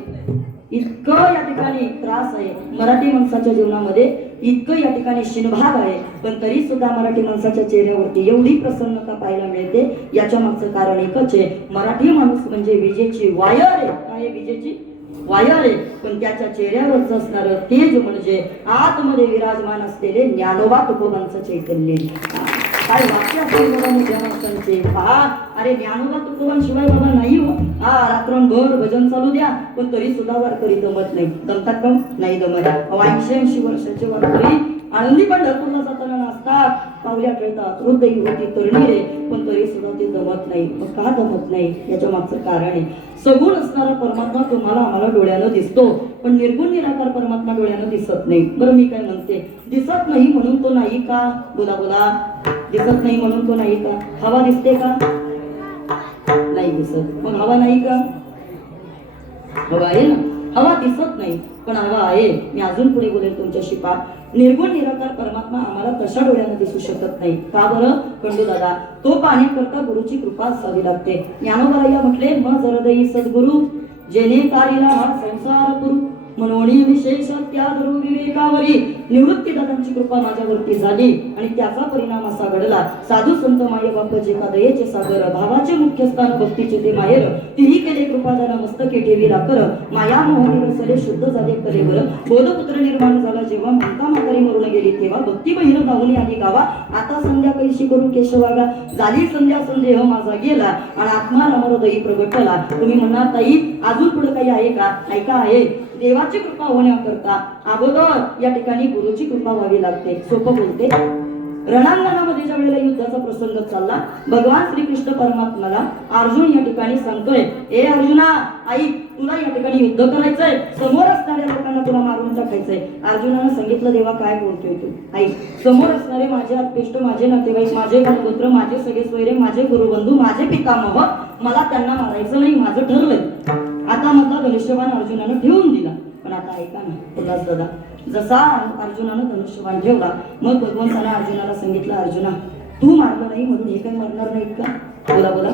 इतकं या ठिकाणी त्रास आहे, मराठी माणसाच्या जीवनामध्ये इतकं या ठिकाणी शिनभाग आहे, पण तरी सुद्धा मराठी माणसाच्या चेहऱ्यावरती एवढी प्रसन्नता पाहायला मिळते. याच्या मागचं कारण एकच आहे. मराठी माणूस म्हणजे विजेची वायर आहे. काय विजेची वायर आहे, पण त्याच्या चेहऱ्यावरच असणारं तेज म्हणजे आतमध्ये विराजमान असलेले ज्ञानोबा तुकोबांचं चैतन्य. काय वाक्य असेल बाबा मोठ्या माणसांचे. पहा अरे ज्ञानोबा तुकोबांशिवाय बाबा नाही हो. रात्रभर भजन चालू द्या पण तरी सुद्धा वारकरी दमत नाही. दमतात का नाही दमत. 80-80 वर्षाचे वारकरी आनंदी पंढरपूरला जाताना नाचतात, पावल्या खेळतात, वृद्ध युवती तरुणी रे, पण तरी सुद्धा ते दमत नाही. मग का दमत नाही याच्या मागचं कारण आहे. सगुण असणारा परमात्मा तुम्हाला आम्हाला डोळ्यानं दिसतो पण निर्गुण निराकार परमात्मा डोळ्यानं दिसत नाही. बरं मी काय म्हणते दिसत नाही म्हणून तो नाही का. बोला बोला. दिसत नाही म्हणून तो नाही का. हवा दिसते का नाही दिसत. मग हवा नाही का. हवा आहे ना. हवा दिसत नाही पण हवा आहे. मी अजून पुढे बोलेल तुमच्याशी. पा निर्गुण निराकार परमात्मा आम्हाला कशा डोळ्यानं दिसू शकत नाही. का बरं खंडू दादा. तो पाहण्याकरता गुरुची कृपा असावी लागते. ज्ञानोबा म्हटले मग जरदई सद्गुरु जेने कारिला हा संसार पुरु मनोणी विशेष त्या ध्रुव विवेकावरी निवृत्ती दादांची कृपा माझ्यावरती झाली आणि त्याचा परिणाम असा घडला. साधू संत माय बापाचे का दयेचे सागर भावाचे मुख्य स्थान भक्तीचे ते माहेर तिही केले कृपादाना मस्तके ठेवीला कर माया मोहनी रसले शुद्ध झाले कलेवर बोधपुत्र निर्माण झाला जेव्हा माता म्हातारी मरून गेली तेव्हा भक्ती बहीण धावून आली गावा. आता संध्या कैशी करू केशवागा झाली संध्या संदेह माझा गेला आणि आत्मा रामहृदयी प्रगटला. तुम्ही म्हणणार ताई अजून पुढे काही आहे का. ऐका आहे. देवाची कृपा होण्याकरता अगोदर या ठिकाणी गुरुची कृपा व्हावी लागते. सोपं बोलते रणांगणामध्ये ज्या वेळेला युद्धाचा प्रसंग चालला, भगवान श्रीकृष्ण परमात्म्याला अर्जुन या ठिकाणी सांगतोय, ए अर्जुना आई तुला या ठिकाणी युद्ध करायचंय, समोर असणाऱ्या लोकांना तुला मारून टाकायचंय. अर्जुनानं सांगितलं, देवा काय बोलतोय तू? आई समोर असणारे माझे आत्पेष्ट, माझे नातेवाईक, माझे कुलगोत्र, माझे सगळे सोयरे, माझे गुरुबंधू, माझे पितामह, मला त्यांना मारायचं नाही, माझं ठरलंय. आता मधला धनुष्यबाण अर्जुनानं ठेवून दिला. पण आता ऐका ना उल्हास दादा, जसा अर्जुनानं धनुष्यबाण ठेवला, मग भगवंतानं अर्जुनाला सांगितलं, अर्जुना तू मारलं नाही म्हणून हे काय मरणार नाहीत का? बोला बोला,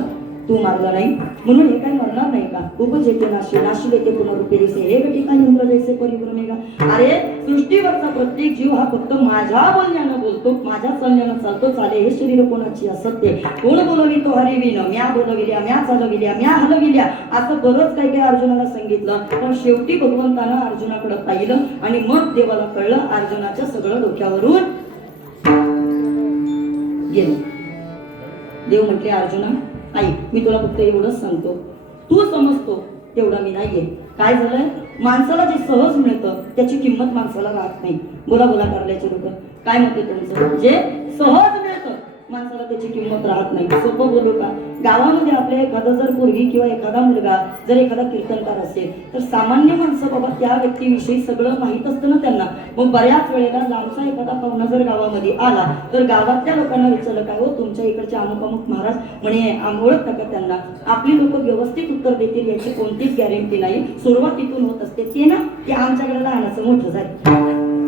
तू मारला नाही म्हणून हे काय मरणार नाही का? उपजेते नाशी नाशी देते पुनरुपेरीसे हे ठिकाणी इंद्रजैसे परिभ्रमेगा. अरे सृष्टीवरचा प्रत्येक जीव हा फक्त माझ्या बोलण्यानं बोलतो, माझ्या चालण्यानं चालतो. चाले हे शरीर कोणाची असत्य, कोण बोलवी तो हरिविन, म्या बोलविल्या, म्या चालविल्या, म्या हलविल्या, असं बरंच काही काही अर्जुनाला सांगितलं. पण शेवटी भगवंतानं अर्जुनाकडे पाहिलं आणि मग देवाला कळलं, अर्जुनाच्या सगळं डोक्यावरून गेलं. देव म्हटले, अर्जुना आई मी तुला फक्त एवढंच सांगतो, तू समजतो तेवढा मी नाहीये. काय झालंय, माणसाला जे सहज मिळतं त्याची किंमत माणसाला राहत नाही. बोला बोला कारल्याचे लोक, काय म्हणते तुमचं? जे सहज मिळतं माणसाला त्याची किंमत राहत नाही. सोपं बोलू का? गावामध्ये आपल्या एखादा जर पोरगी किंवा एखादा मुलगा जर एखादा कीर्तनकार असेल तर सामान्य माणसं बाबा त्या व्यक्तीविषयी सगळं माहीत असतं ना त्यांना. मग बऱ्याच वेळेला लांबचा एखादा पाहुणा जर गावामध्ये आला तर गावातल्या लोकांना विचारलं, काय हो तुमच्या इकडचे अमुक अमुक महाराज म्हणे, ओळखता का त्यांना? आपली लोक व्यवस्थित उत्तर देतील याची कोणतीच गॅरंटी नाही. सुरुवातीतून होत असते ते ना, ते आमच्याकडे लहानाचं मोठं झालं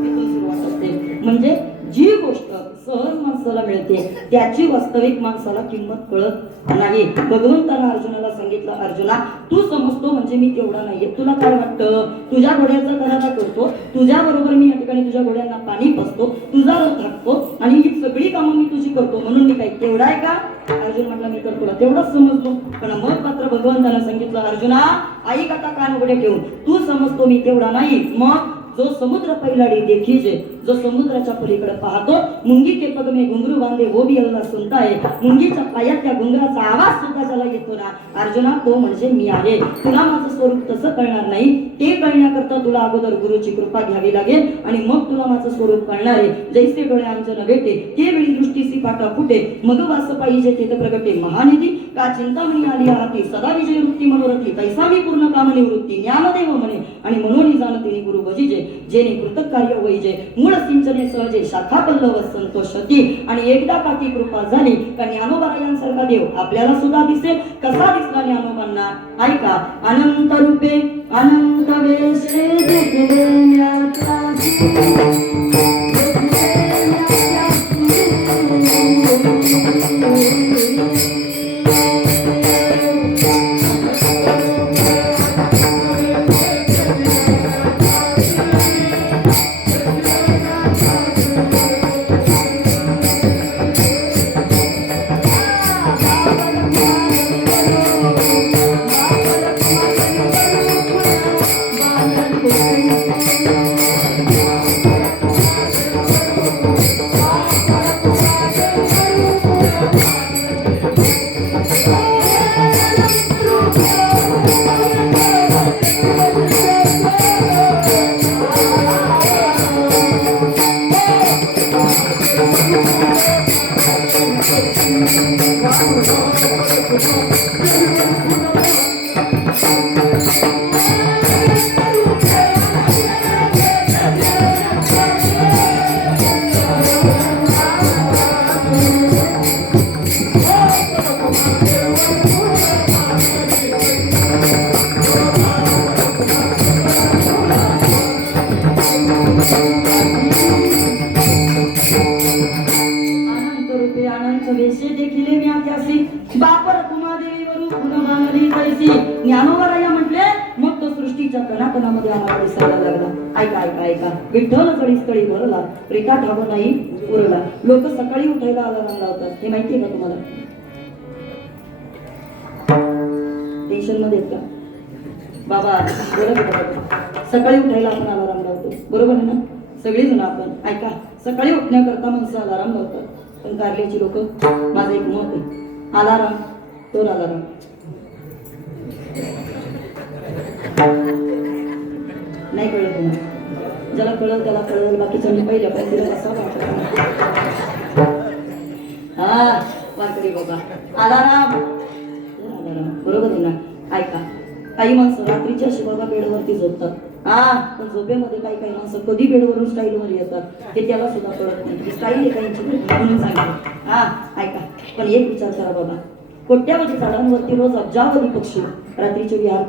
तिथून सुरुवात असते. म्हणजे जी गोष्ट सहज माणसाला मिळते त्याची वास्तविक माणसाला किंमत कळत नाही. भगवंतानं अर्जुनाला सांगितलं, अर्जुना तू समजतो म्हणजे मी तेवढा नाहीये. तुला काय वाटतं? तुझ्या घोड्याचा करारा करतो, तुझ्या बरोबर मी या ठिकाणी तुझ्या घोड्यांना पाणी पाजतो, तुझा रथ थाकतो आणि ही सगळी कामं मी तुझी करतो म्हणून मी काय तेवढा आहे का? अर्जुन म्हटला, मी तर तुला तेवढंच समजतो. पण मग मात्र भगवंतानं सांगितलं, अर्जुना ऐक आता कान उघडे ठेवून, तू समजतो मी तेवढा नाही. मग जो समुद्र पैलाडी देखीजे, जो समुद्राच्या पलीकडे पाहतो, मुंगी के पग में घुंगरू बांधे वो भी अल्लाह सुनता है, मुंगीच्या पायात त्या घुंगराचा आवाज सुद्धा ज्याला येतो ना, अर्जुना तो म्हणजे मी आहे. तुला माझं स्वरूप तसं कळणार नाही, ते कळण्याकरता तुला अगोदर गुरुची कृपा घ्यावी लागेल आणि मग तुला माझं स्वरूप कळणार आहे. जैसे डोळे अंजन भेटे ते वेळी दृष्टीसी पाटा फुटे, मग वास पाहिजे ते प्रगटे महानिधी, का चिंतामणी आली हाती सदा विजय वृत्ती मनोरथी, तैसा मी पूर्ण काम निवृत्ती ज्ञानदेव म्हणे आणि म्हणून जाणते गुरु भजिजे, जेने कृतक कार्य वैजे, मूळ सिंचने सहजे, शाखा पल्लव संतोषती. आणि एकदा पाठी कृपा झाली का ज्ञानोबा यांसारखा देव आपल्याला सुद्धा दिसेल. कसा दिसला ज्ञानोबांना? ऐका, अनंत रूपे अनंत वेशे ज्ञानोबा म्हटले. मग तो सृष्टीच्या कणाकणामध्ये आम्हाला दिसायला लागला. ऐका ऐका ऐका, विठ्ठल जळीस्थळी भरला, रेखा ठाव नाही उरला. लोक सकाळी उठायला अलार्म लावतात, हे माहितीये का तुम्हाला? टेन्शन मध्ये का बाबा? बरोबर, सकाळी उठायला आपण अलार्म लावतो, बरोबर आहे ना? सगळी जण आपण ऐका, सकाळी उठण्याकरता माणसं अलार्म लावतात. पण कारल्याची लोक, माझं एक मत आहे, अलार्म तो अलार्म नाही कळलं तुम्हाला? ज्याला कळलं त्याला कळलं, बाकीच्या पहिल्या पाहिजे असं वाटतं. रे बाबा. आलाराम बरोबर आहे ना. ऐका, काही माणसं रात्रीच्या अशी बाबा बेडवरती झोपतात. पण झोपेमध्ये काही काही माणसं कधी बेडवरून स्टाईलवर येतात हे त्याला सुद्धा कळत नाही. स्टाईल आहे काहींची म्हणून सांगतो. ऐका, पण एक विचार करा बाबा, कोट्यावधी झाडांवरती रोज अब्जावधी पक्षी रात्रीचे विहार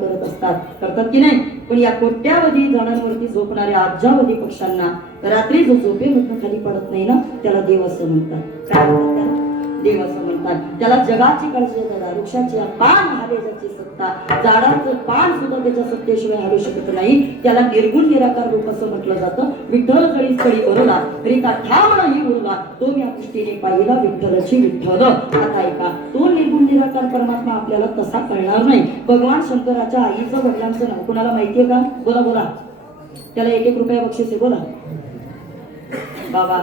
करतात की नाही? पण या कोट्यावधी झाडांवरती झोपणाऱ्या अब्जावधी पक्ष्यांना रात्री जो झोपेमधून खाली पडत नाही ना, त्याला देव असं म्हणतात. काय म्हणतात त्याला? देव असं म्हणतात. त्याला जगाची काळजी दादा, वृक्षाची पान हाले ज्याची सत्ता, झाडाचं पान सुद्धा त्याच्या सत्तेशिवाय हालू शकत नाही. त्याला निर्गुण निराकार रूप असं म्हटलं जातं. विठ्ठल जळी स्थळी बरोला रीता ठाम नाही उरला, तो मी दृष्टीने पाहिला विठ्ठलची विठ्ठल. आता ऐका, तो निर्गुण निराकार परमात्मा आपल्याला तसा कळणार नाही. भगवान शंकराच्या आईचं वडिलांचं नाव कोणाला माहितीये का? बोला बोला. त्याला 1-1 रुपया बक्षीस आहे. बोला बाबा.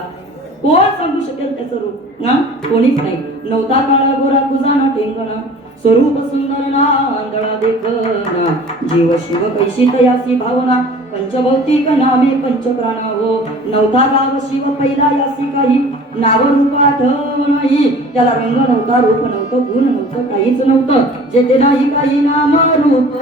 कोण सांगू शकेल त्याचं रूप? ना, कोणीच नाही. नवता काळा गोरा तुझा ना ठेंगणा, स्वरूप सुंदर ना आंधळा देखना, जीव शिव कैशी तयासी भावना, पंचभौतिक नामे पंचप्राण हो. नवता गाव शिव पहिला यासी काही, नाव रूप आठवण नाही. त्याला रंग नव्हता, रूप नव्हतं, गुण नव्हतं, काहीच नव्हतं. जेथे नाही काही नाम रूप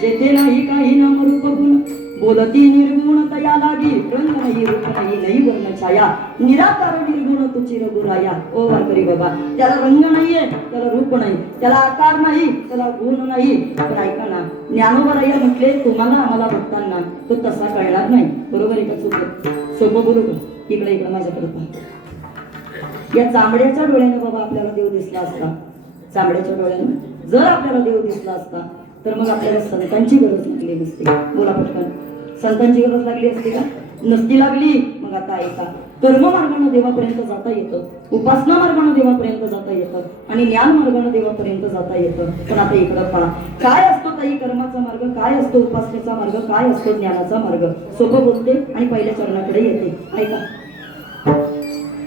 जेथे नाही काही नाम रूप गुण, बोलती निर्गुण तया लागी, रंग नाही रूप नाही नाही वर्ण छाया, निराकार निर्गुण तुची रघुराया. ओ वारकरी बाबा, त्याला रंग नाहीये, त्याला रूप नाही, त्याला आकार नाही, त्याला गुण नाही. पण ऐका ना, ज्ञानोबराया म्हटले तुम्हाला आम्हाला बघताना तो तसा कळणार नाही. बरोबर आहे का? सोपं बरोबर. इकडे माझ्याकडे पहा. या चांबड्याच्या डोळ्याने बाबा आपल्याला देव दिसला असता, चांबड्याच्या डोळ्याने जर आपल्याला देव दिसला असता, तर मग आपल्याला संतांची गरज लागली नसती. बोला पटकन. संतांची गरज लागली असते का? नसती लागली. मग आता ऐका, कर्म मार्गाने देवापर्यंत जाता येतं, उपासना मार्गाने देवापर्यंत जाता येतं, आणि ज्ञान मार्गाने देवापर्यंत जाता येतं. पण आता इकडं पहा, काय असतो ताई कर्माचा मार्ग, काय असतो उपासनेचा मार्ग, काय असतो ज्ञानाचा मार्ग? सोपं बोलते आणि पहिल्या चरणाकडे येते. ऐका,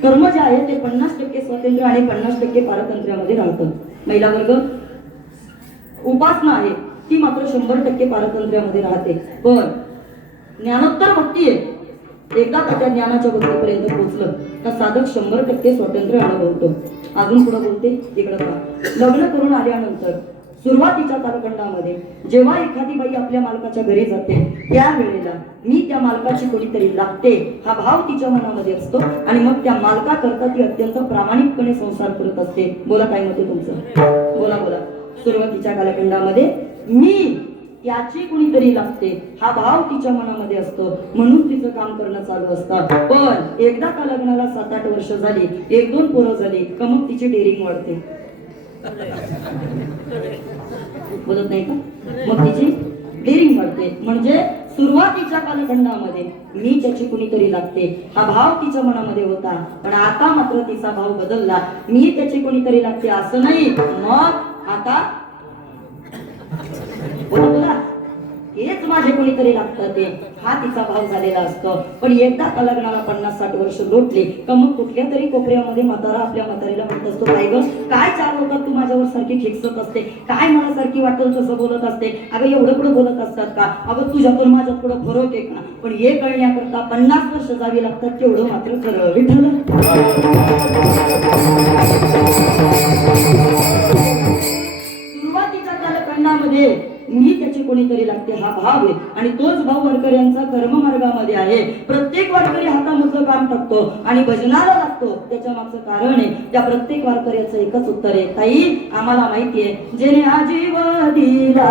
कर्म जे आहे ते 50% स्वातंत्र्य आणि 50% पारतंत्र्यामध्ये राहतं. महिला वर्ग. उपासना आहे ती मात्र 100% पारतंत्र्यामध्ये राहते. पण ज्ञानोत्तर भक्ती आहे, एकदा का त्या ज्ञानाच्या भक्तीपर्यंत पोहोचलं तर साधक 100% स्वातंत्र्य अनुभवतो. अजून पुढे बोलते. इकडं पहा, लग्न करून आल्यानंतर सुरुवातीच्या कालखंडामध्ये जेव्हा एखादी बाई आपल्या मालकाच्या घरी जाते, त्यावेळेला मी त्या मालकाची कोणीतरी लागते हा भाव तिच्या मनामध्ये असतो, आणि मग त्या मालका करता ती अत्यंत प्रामाणिकपणे संसार करत असते. बोला काय मत आहे तुमचं? बोला बोला. सुरुवातीच्या कालखंडामध्ये मी त्याची कुणीतरी लागते हा भाव तिच्या मनामध्ये असतो, म्हणून तिचं काम करणं चालू असतं. पण एकदा का लग्नाला 7-8 वर्ष झाली, 1-2 पोरं झाली का मग तिची डेअरिंग वाढते. बोलत नाही का? मग तिची डेअरिंग वाढते. म्हणजे सुरुवातीच्या कालखंडामध्ये मी त्याची कुणीतरी लागते हा भाव तिच्या मनामध्ये होता, पण आता मात्र तिचा भाव बदलला. मी त्याची कुणीतरी लागते असं नाही, मग आता बोला हेच माझे कोणीतरी लागतं ते हा तिचा भाव झालेला असतो. पण एकदा का लग्नाला 50-60 वर्ष लोटली का मग कुठल्या तरी कोपऱ्यामध्ये म्हातारा आपल्या म्हातारीला म्हणत असतो, काय ग काय चार लोक तू माझ्यावर सारखी खिकसत असते, काय मला सारखी वाटेल तसं बोलत असते, अगं एवढं पुढे बोलत असतात का, अगं तुझ्यातून माझ्यात पुढे फरक आहे का. पण हे कळण्याकरता 50 वर्ष जावी लागतात, तेवढं मात्र खरं विठ्ठल. भाव आहे आणि तोच भाव वारकऱ्यांचा कर्ममार्गामध्ये आहे. प्रत्येक वारकरी हातामधलं काम टाकतो आणि भजनाला लागतो. त्याच्या मागचं कारण आहे त्या प्रत्येक वारकऱ्याचं एकच उत्तर आहे, ताई आम्हाला माहिती आहे जेणे हा जीव दिला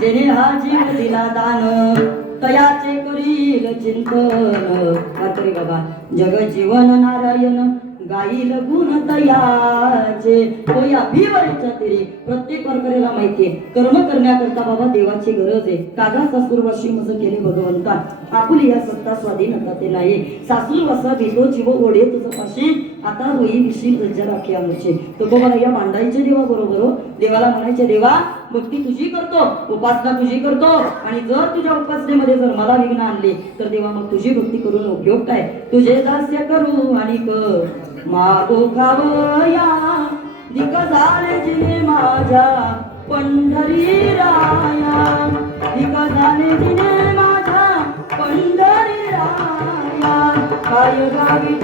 जेणे हा जीव दिला दान तयाचे करील चिंतन. मात्र बाबा जग जीवन नारायण गाईल गुण तयाचे तो अभिवरेच्या तिरे. प्रत्येक वारकऱ्याला माहितीये कर्म करण्याकरता बाबा देवाची गरज आहे. कागा सासूरवाशी मज केले भगवंता आपुली या सत्ता स्वाधीनता ते नाही. सासूरवासा भेटो जीव ओढे तुझं पाशी आता होई विशी रज्जा राखी आमचे. तो बाबा या मांडायचे देवा बरोबर देवाला म्हणायचे देवा भक्ती तुझी करतो उपासना तुझी करतो आणि जर तुझ्या उपासनेमध्ये जर मला विघ्न आणले तर देवा मग तुझी भक्ती करून उपयोग काय. तुझे दास्य करू आणि मागो खावया दिक झाले जिने माझ्या पंढरी राया. दिक झाले जिने माझ्या पंढरी राया काय गावी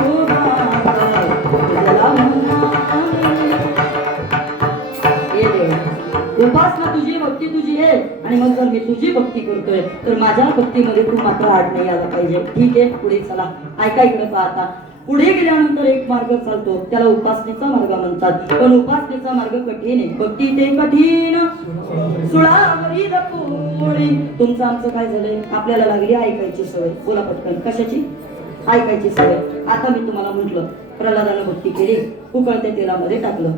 उपासना तुझी भक्ती तुझी आहे आणि मग जर मी तुझी भक्ती करतोय तर माझ्या भक्तीमध्ये तू मात्र आड नाही आला पाहिजे. ठीक आहे पुढे चला ऐका इकडे पाहता. पुढे गेल्यानंतर एक मार्ग चालतो त्याला उपासनेचा मार्ग म्हणतात. पण उपासनेचा मार्ग कठीण आहे. भक्ती ते कठीण सुळावरी दपोळी. तुमचं आमचं काय झालंय आपल्याला लागली ऐकायची सवय. बोला पटकन कशाची ऐकायची सवय. आता मी तुम्हाला म्हटलं प्रल्हादानं भक्ती केली उकळत्या तेलामध्ये टाकलं.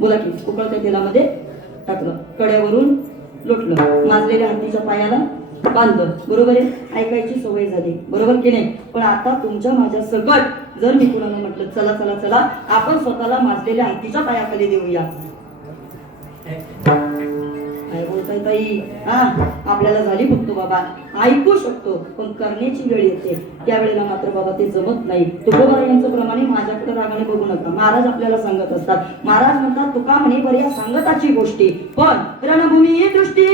बोला की उकळत्या तेलामध्ये टाकलं कड्यावरून लोटलं माजलेल्या हत्तीच्या पायाला बांधलं. बरोबर आहे ऐकायची सवय झाली बरोबर की नाही. पण आता तुमच्या माझ्या सकट जर मी कुणाला म्हटलं चला चला चला आपण स्वतःला माजलेल्या हत्तीच्या पायाखाली देऊया काय बोलताय ताई. हा आपल्याला झाली फक्त बाबा ऐकू शकतो पण करण्याची वेळ येते त्यावेळेला मात्र बाबा ते जमत नाही. तुकोबा यांच्या प्रमाणे माझ्याकडे रागाने बघू नका. महाराज आपल्याला सांगत असतात. महाराज म्हणतात तुका म्हणे बरी या सांगताची गोष्टी पण रणभूमी दृष्टी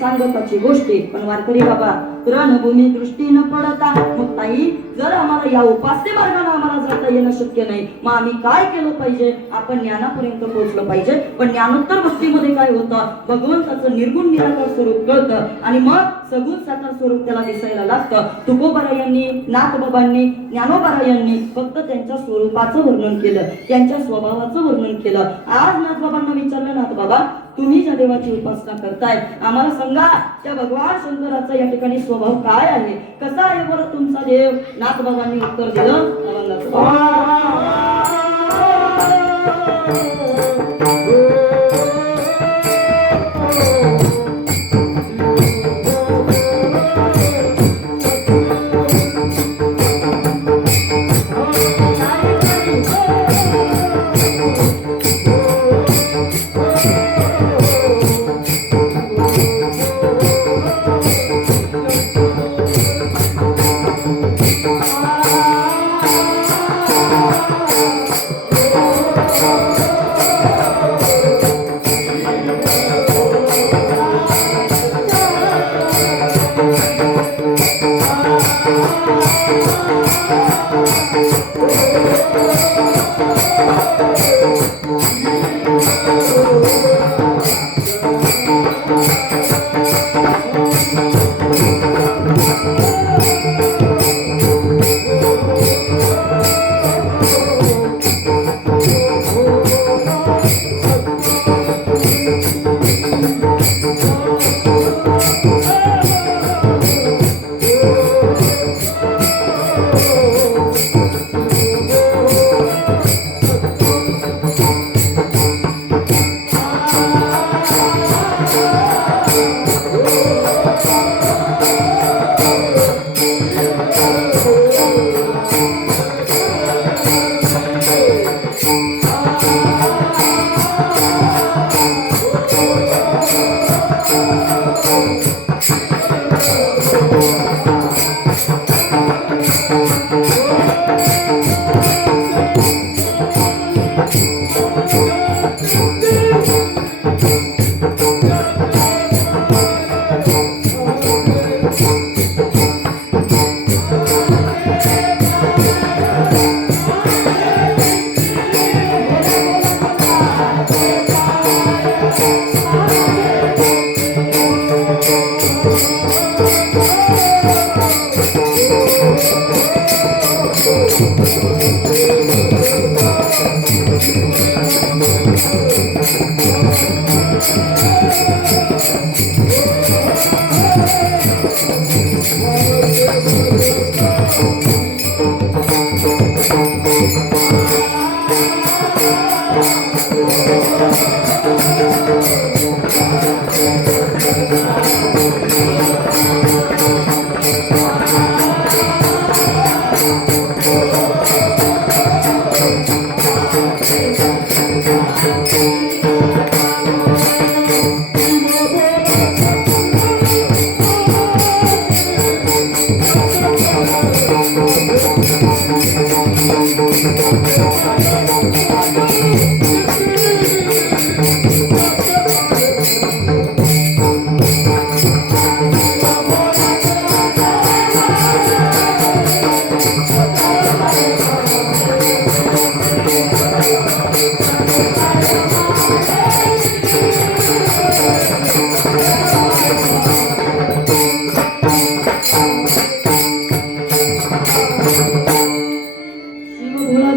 सांगताची गोष्टी पण वारकरी बाबा रणभूमी दृष्टी न पडता. मग ताई जर आम्हाला या उपास्य मार्गाने आम्हाला जाता येणं शक्य नाही मग आम्ही काय केलं पाहिजे. आपण ज्ञानापर्यंत पोहोचलं पाहिजे. पण ज्ञानोत्तर भक्तीमध्ये काय होतं भगवंताचं निर्गुण निराकार स्वरूप कळतं आणि मग सगुण साकार स्वरूप त्याला दिसायला लागतं. तुकोबारायांनी नाथबाबांनी ज्ञानोबारायांनी फक्त त्यांच्या स्वरूपाचं वर्णन केलं त्यांच्या स्वभावाचं वर्णन केलं. आज नाथबाबांना विचारलं नाथबाबा तुम्ही ज्या देवाची उपासना करताय आम्हाला सांगा त्या भगवान शंकराचा या ठिकाणी स्वभाव काय आहे कसा आहे बरं तुमचा देव. नाथबाबांनी उत्तर दिलं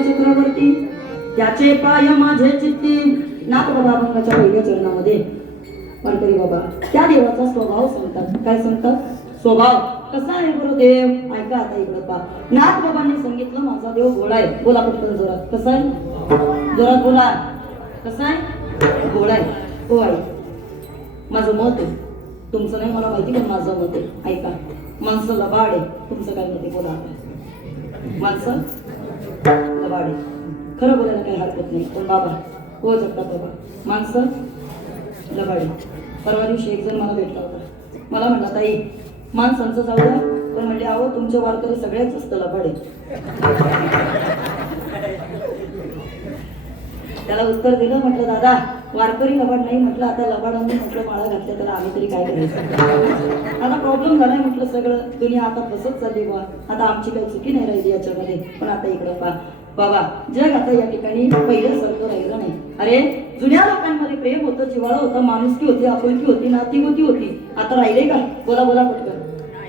चक्रवर्ती त्याचे पाय माझे चित्ती नाथ बाबांच्या पहिल्या चरणामध्ये वारकरी बाबा त्या देवाचा स्वभाव सांगतात. काय सांगतात? स्वभाव कसा आहे बरं देव? ऐका आता इकडं पा. नाथ बाबांनी सांगितलं माझा देव भोळा आहे. बोला पटकन जोरात. कसा आहे? जोरात बोला. कसा आहे? भोळा आहे. हो आई माझं मत आहे, तुमचं नाही मला माहिती पण माझं मत आहे. ऐका माणसं लबाड आहे. तुमचं काय मत आहे? बोला आता. माणसं लबाड आहे. खरं बोलायला काही हरकत नाही. पण बाबा हो जगतात बाबा माणसं लबाड आहे. परवा दिवशी एक जण मला भेटला होता. मला म्हणला ताई माणसांचं जाऊ द्या पण म्हणले अहो तुमच्या वारकरी सगळ्याच असतं लबाड आहे. त्याला उत्तर दिलं, म्हटलं दादा वारकरी लबाड नाही, म्हटलं आता लबाडांनी म्हटलं माळा घातल्या त्याला आम्ही तरी काय करायचं. आता प्रॉब्लेम झालाय म्हटलं सगळं दुनिया आता फसत चालली बा. आता आमची काही चुकी नाही राहिली याच्यामध्ये. पण आता इकडं पहा बाबा जग आता या ठिकाणी पहिल्यासारखं राहिलं नाही. अरे जुन्या लोकांमध्ये प्रेम होतं, जिव्हाळा होता, माणुसकी होती, आपुलकी होती, नातीगोती होती. आता राहिले का? बोला बोला पटकन.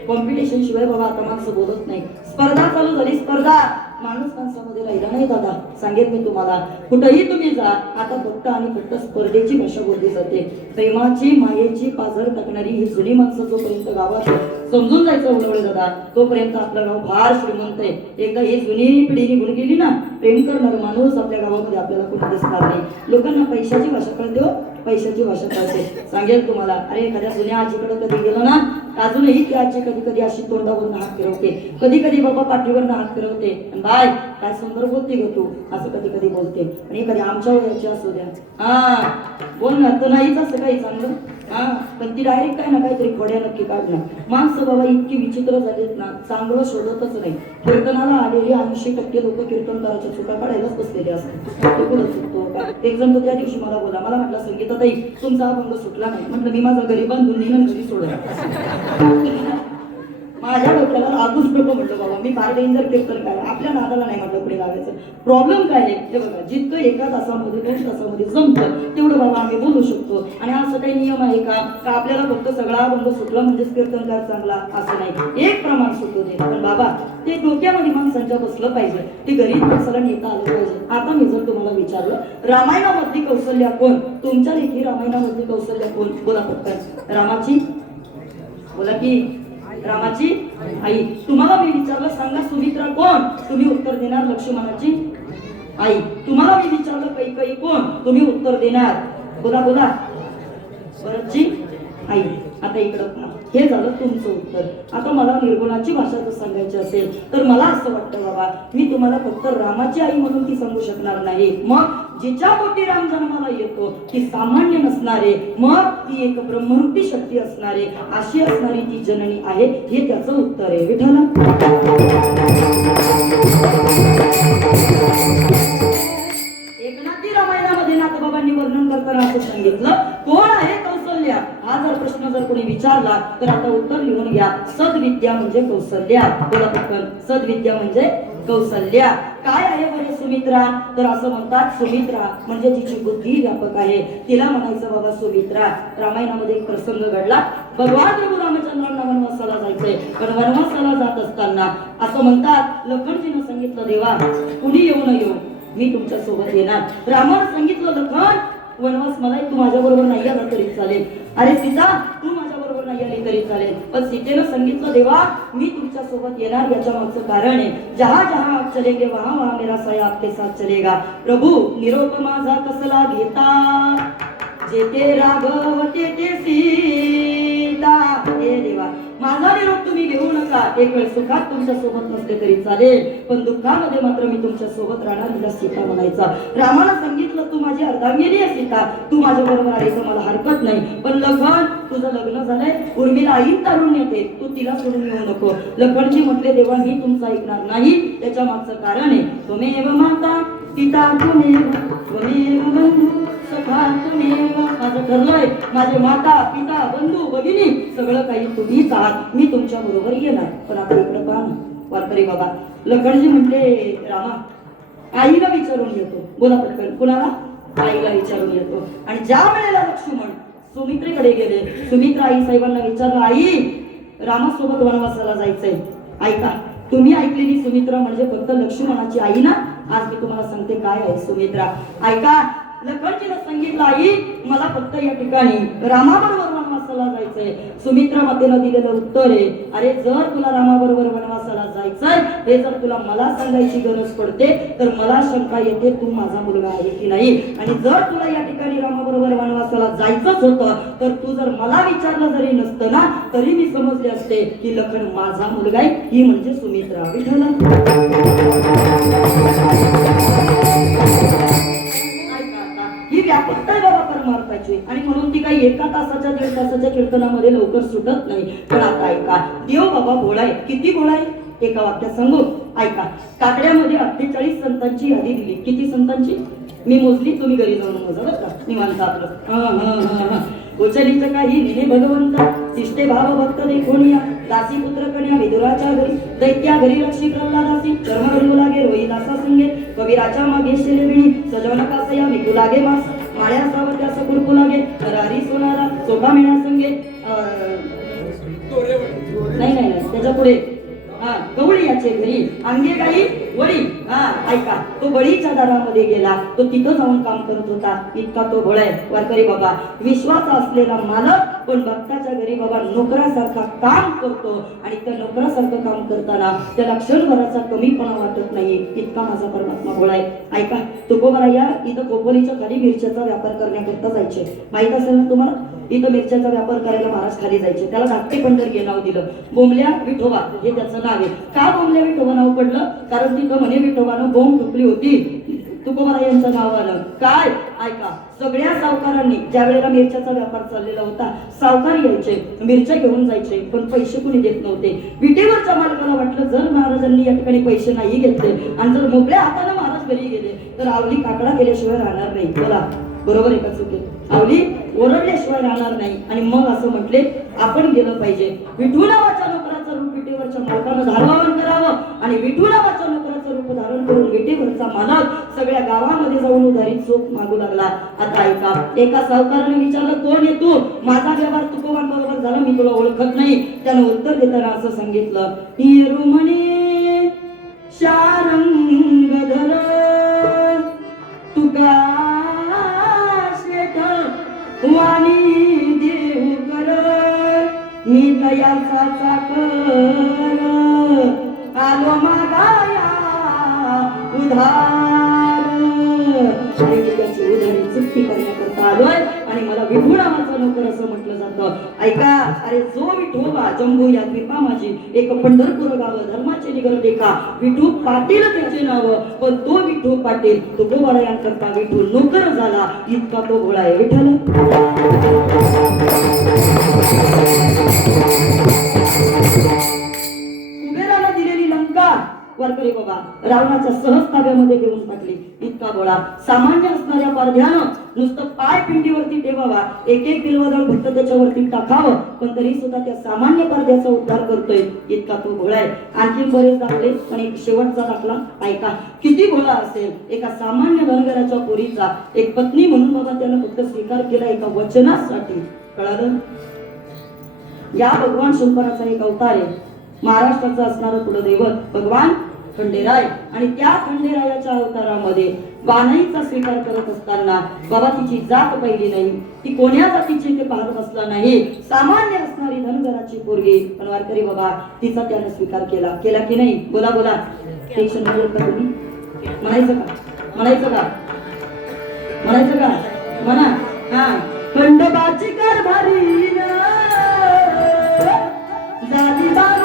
कॉम्पिटिशन शिवाय बाबा आता माणसं बोलत नाही. स्पर्धा चालू झाली. स्पर्धा माणूस माणसामध्ये राहिला नाही दादा. सांगेन मी तुम्हाला कुठंही तुम्ही जा आता फक्त आणि फक्त स्पर्धेची भाषा बोलली जाते. प्रेमाची मायेची पाझर टाकणारी ही जुनी माणसं जोपर्यंत गावात समजून जायचं उलवळे दादा तोपर्यंत आपलं गाव फार श्रीमंत आहे. एकदा ही जुनी पिढी निघून गेली ना प्रेम करणारा माणूस आपल्या गावामध्ये आपल्याला कुठे दिसणार नाही. लोकांना पैशाची भाषा कळते हो, पैशाची भाषा कळते. सांगेल तुम्हाला अरे एखाद्या जुन्या आजीकडे कधी गेलो ना अजूनही ती आजी कधी कधी अशी तोंडावरनं हात फिरवते, कधी कधी बाबा पाठीवरनं हात फिरवते. बाय काय सुंदर बोलते ग तू असं कधी कधी बोलते. आणि कधी आमच्या वयाची असू द्या हा बोल ना तर नाहीच असं काही चांगलं हा पण ती डायरेक्ट काय ना काहीतरी खोड्या नक्की काढणार. माणसं बाबा इतकी विचित्र झालीत ना चांगलं शोधतच नाही. कीर्तनाला आलेली 80% लोक कीर्तनकाराच्या चुका काढायलाच बसलेले असतात. कुठं चुकतो काय? एक जण तो त्या दिवशी मला मला म्हटलं संगीताताई तुमचा अभंग सुटला नाही. म्हटलं मी माझा घरी बांधून निघून घरी सोडला. माझ्या डोक्याला लागूच नको म्हटलं बाबा मी फार डेंजर कीर्तन काय आपल्या नादाला नाही म्हटलं पुढे लागायचं. प्रॉब्लेम काय आहे हे बघा जितकं एका तासामध्ये 2 तासामध्ये जमतं तेवढं बाबा आम्ही बोलू शकतो. आणि असं काही नियम आहे का आपल्याला फक्त सगळा अभंग सुटला म्हणजेच कीर्तनकार चांगला असं नाही. एक प्रमाण सुटू दे पण बाबा ते डोक्यामध्ये माणसांच्या बसलं पाहिजे. ते गरीब माणसाला नेता आलं पाहिजे. आता मी जर तुम्हाला विचारलं रामायणामधली कौशल्या कोण? तुमच्या लेखी रामायणामधली कौशल्या कोण? बोला पटकन. रामाची बोला की रामाची आई. तुम्हाला मी विचारलं सांगा सुमित्रा कोण? तुम्ही उत्तर देणार लक्ष्मणाची आई. तुम्हाला मी विचारलं कैकेयी कोण? तुम्ही उत्तर देणार बोला बोला भरतची आई. आता इकडं पहा हे झालं तुमचं उत्तर. आता मला निर्गुणाची भाषा जर सांगायची असेल तर मला असं वाटतं बाबा मी तुम्हाला फक्त रामाची आई म्हणून ती सांगू शकणार नाही. मग जिच्या पोटी राम जन्माला येतो ती सामान्य नसणारे, मग ती एक ब्रह्मरूपी शक्ती असणारे, अशी असणारी ती जननी आहे, हे त्याचं उत्तर आहे. विठ्ठल एकनाथी रामायणामध्ये नाथबाबांनी वर्णन करताना असं सांगितलं, कोण आहे कौसल्या? हा जर प्रश्न जर कोणी विचारला तर आता उत्तर लिहून घ्या. सद्विद्या म्हणजे कौसल्या. बोला पटकन, सद्विद्या म्हणजे कौसल्या. काय आहे बरे सुमित्रा? तर असं म्हणतात, सुमित्रा म्हणजे जिची बुद्धी व्यापक आहे, तिला म्हणायचं बाबा सुमित्रा. रामायणामध्ये एक प्रसंग घडला. भगवान प्रभू रामचंद्रांना वनवासाला जायचंय, पण वनवासाला जात असताना असं म्हणतात, लखनजीनं सांगितलं, देवा कुणी येऊ न येऊ मी तुमच्या सोबत येणार. रामानं सांगितलं, लखन वनवास मला तू माझ्या बरोबर नाही आला तरी चालेल. अरे सीता तू माझ्या बरोबर नाही आली तरी चालेल. पण सीतेनं सांगितलं, देवा मी तुमच्या सोबत येणार. याच्या मागचं कारण आहे, जहा जहा आप चलेगे वहां वहां मेरा साया आपके साथ चलेगा. प्रभू निरोप माझा कसला घेता, जेते राघव तेते सीता. हे देवा माझा निरोप तुम्ही घेऊ नका. एक वेळ सुखात तुमच्या सोबत नसले तरी चालेल, पण दुःखामध्ये मात्र मी तुमच्या सोबत राहणार. तुला सीता म्हणायचा. रामाला सांगितलं, तू माझी अर्धांगिनी आहे सीता, तू माझ्या बरोबर आली तर मला हरकत नाही. पण लखन तुझं लग्न झालंय, उर्मिला आई तारून येते, तू तिला सोडून येऊ नको. लखनजी म्हटले, देवा मी तुमचं ऐकणार नाही. त्याच्या मागचं कारण आहे, त्वमेव माता पिता त्वमेव त्वमेव बंधू सखा त्वमेव. माझं ठरलंय, माझे माता पिता बंधू भगिनी सगळं काही तुम्हीच आहात, मी तुमच्या बरोबर येणार. पण आता इकडे पहा ना वारकरी बाबा. लखनजी म्हटले, रामा आईला विचारून येतो. बोला पटकन, कुणाला? आईला विचारून येतो. आणि ज्या वेळेला लक्ष्मण सुमित्रेकडे गेले, सुमित्रा आई साहेबांना विचारलं, आई रामासोबत वनवासाला जायचंय, ऐका. तुम्ही ऐकलेली सुमित्रा म्हणजे फक्त लक्ष्मणाची आई ना? आज मी तुम्हाला सांगते काय आहे सुमित्रा, ऐका. लखनजीनं सांगितलं, आई मला फक्त या ठिकाणी रामाबरोबर वनवासाला जायचंय. सुमित्रा मातेला दिलेलं उत्तर आहे, अरे जर तुला रामाबरोबर वनवासाला जायचंय हे जर तुला मला सांगायची गरज पडते तर मला शंका येते तू माझा मुलगा आहे की नाही. आणि जर तुला या ठिकाणी रामाबरोबर वनवासाला जायचंच होतं तर तू जर मला विचारलं जरी नसतं ना तरी मी समजले असते की लखन माझा मुलगा आहे. ही म्हणजे सुमित्रा. विठ्ठल ही व्यापकता आहे बाबा परमार्थाची. आणि म्हणून ती काही एका तासाच्या 1.5 तासाच्या कीर्तनामध्ये लवकर सुटत नाही. पण आता ऐका, देव बाबा भोळा आहे. किती भोळा आहे एका वाक्यात सांगू, ऐका. काकड्यामध्ये 48 संतांची यादी दिली. किती संतांची? मी मोजली, तुम्ही घरी जाऊन मोजा बरं का, निवांत आपलं. उचलीच काही निने भगवंता, शिष्टे भाव भक्त देखोनिया, दासी पुत्र कन्या विदुराच्या घरी, दैत्या घरी लक्ष्मी प्रल्हादासी, कर्म घडू लागे रोही दासा संगे, कबीराच्या मागे शेले विणी, सजवण कासया विकू लागे मास, माळ्या सावत्या सकुरकू लागे, रारी सोनारा चोखा मिळा संगे. नाही नाही नाही, त्याच्या पुढे गवळी याचे घरी अंगे काही वळी. ऐका, तो बळीच्या दारामध्ये गेला, तो तिथं जाऊन काम करत होता. इतका तो भोळा आहे वारकरी बाबा. विश्वास असलेला मालक पण भक्ताच्या घरी बाबा नोकरासारखा काम करतो. आणि त्या नोकरासारखं काम करताना त्याला क्षणभराचा कमीपणा वाटत नाही. इतका माझा परमात्मा भोळा आहे. ऐका, तुकोबरा या इथं खोपोलीच्या खाली मिरच्याचा व्यापार करण्याकरता जायचे. माहित असेल ना तुम्हाला, इथं मिरच्याचा व्यापार करायला महाराज खाली जायचे. त्याला धाकटे पंढर हे नाव दिलं. बोंबल्या विठोबा हे त्याचं नाव आहे. का बोंबल्या विठोबा नाव पडलं? कारण तिथं म्हणे विठोबानं बोंब ठोकली होती, तुकोबरा यांचं नाव आलं. काय? ऐका, सगळ्या सावकारांनी ज्या वेळेला मिरच्याचा व्यापार चाललेला होता, सावकार यायचे, मिरच्या घेऊन जायचे, पण पैसे कुणी देत नव्हते. विटेवरच्या मालकाला वाटलं जर महाराजांनी या ठिकाणी पैसे नाही घेतले आणि जर मोकळ्या हाताने महाराज घरी गेले तर आवली काकडा केल्याशिवाय राहणार नाही. बोला बरोबर आहे का चुकी? आवली ओरडल्याशिवाय राहणार नाही. आणि मग असं म्हटले आपण गेलं पाहिजे. विठू नावाच्या नोकराचं रूप विटेवरच्या मालकानं धारवावन करावं आणि विठू नावाच्या नोकराचं रूप धारण करून विटेवरचा मालक सगळ्या गावामध्ये जाऊन उधारी चोख मागू लागला. आता ऐका, एका सावकाराने विचारलं कोण आहे तू? माझा व्यवहार तुकोबांबरोबर झाला, मी तुला ओळखत नाही. त्यानं उत्तर देताना असं सांगितलं, हिरुमणी शारंगधर तुका वाणी देव कर, मी दयाचा चाकर आलो मागाया उधार. आणि मी त्याची उधारी चुकती करण्याकरता आलोय आणि मला विठू नावाचा नोकर असं म्हटलं जातं. ऐका, अरे जो विठोबा जंबू या कृपा माझी एक पंढरपूर गाव धर्माचे निगर देखा विठू पाटील त्याचे नाव, पण तो विठू पाटील तुकोबारायांकरता विठू नोकर झाला इतका तो घोळा आहे. विठ्ठल कुबेराला दिलेली लंका वारकरी बाबा रावणाच्या सहज ताब्यामध्ये घेऊन टाकली इतका गोळा. सामान्य असणाऱ्या पारध्यानं नुसतं पाय पिंडीवरती ठेवावा, एक एक बिल्वदळ फक्त त्याच्यावरती टाकावं, पण तरी सुद्धा त्या सामान्य पारध्याचा उद्धार करतोय इतका तो घोळा आहे. आणखी बरेच दाखले, पण एक शेवटचा दाखला ऐका. किती घोळा असेल एका सामान्य धनगराच्या पोरीचा एक पत्नी म्हणून बाबा त्यानं फक्त स्वीकार केला एका वचनासाठी. कळालं? या भगवान शंकराचा एक अवतार आहे, महाराष्ट्राचा असणारं कुलदैवत भगवान खंडेराय. आणि त्या खंडेरायाच्या अवतारामध्ये वानईचा स्वीकार करत असताना बाबा तिची जात पाहिली नाही, ती कोण्या जातीची ते पाहत बसला नाही, सामान्य असणारी धनगराची पोरगी. पण वारकरी बाबा तिचा त्याने स्वीकार केला. केला की नाही? बोला बोला. टेन्शन मध्ये का तुम्ही? म्हणायचं का? म्हणायचं का? म्हणायचं का? म्हणा. हा, खंडोबाची कारभारी झाली दारू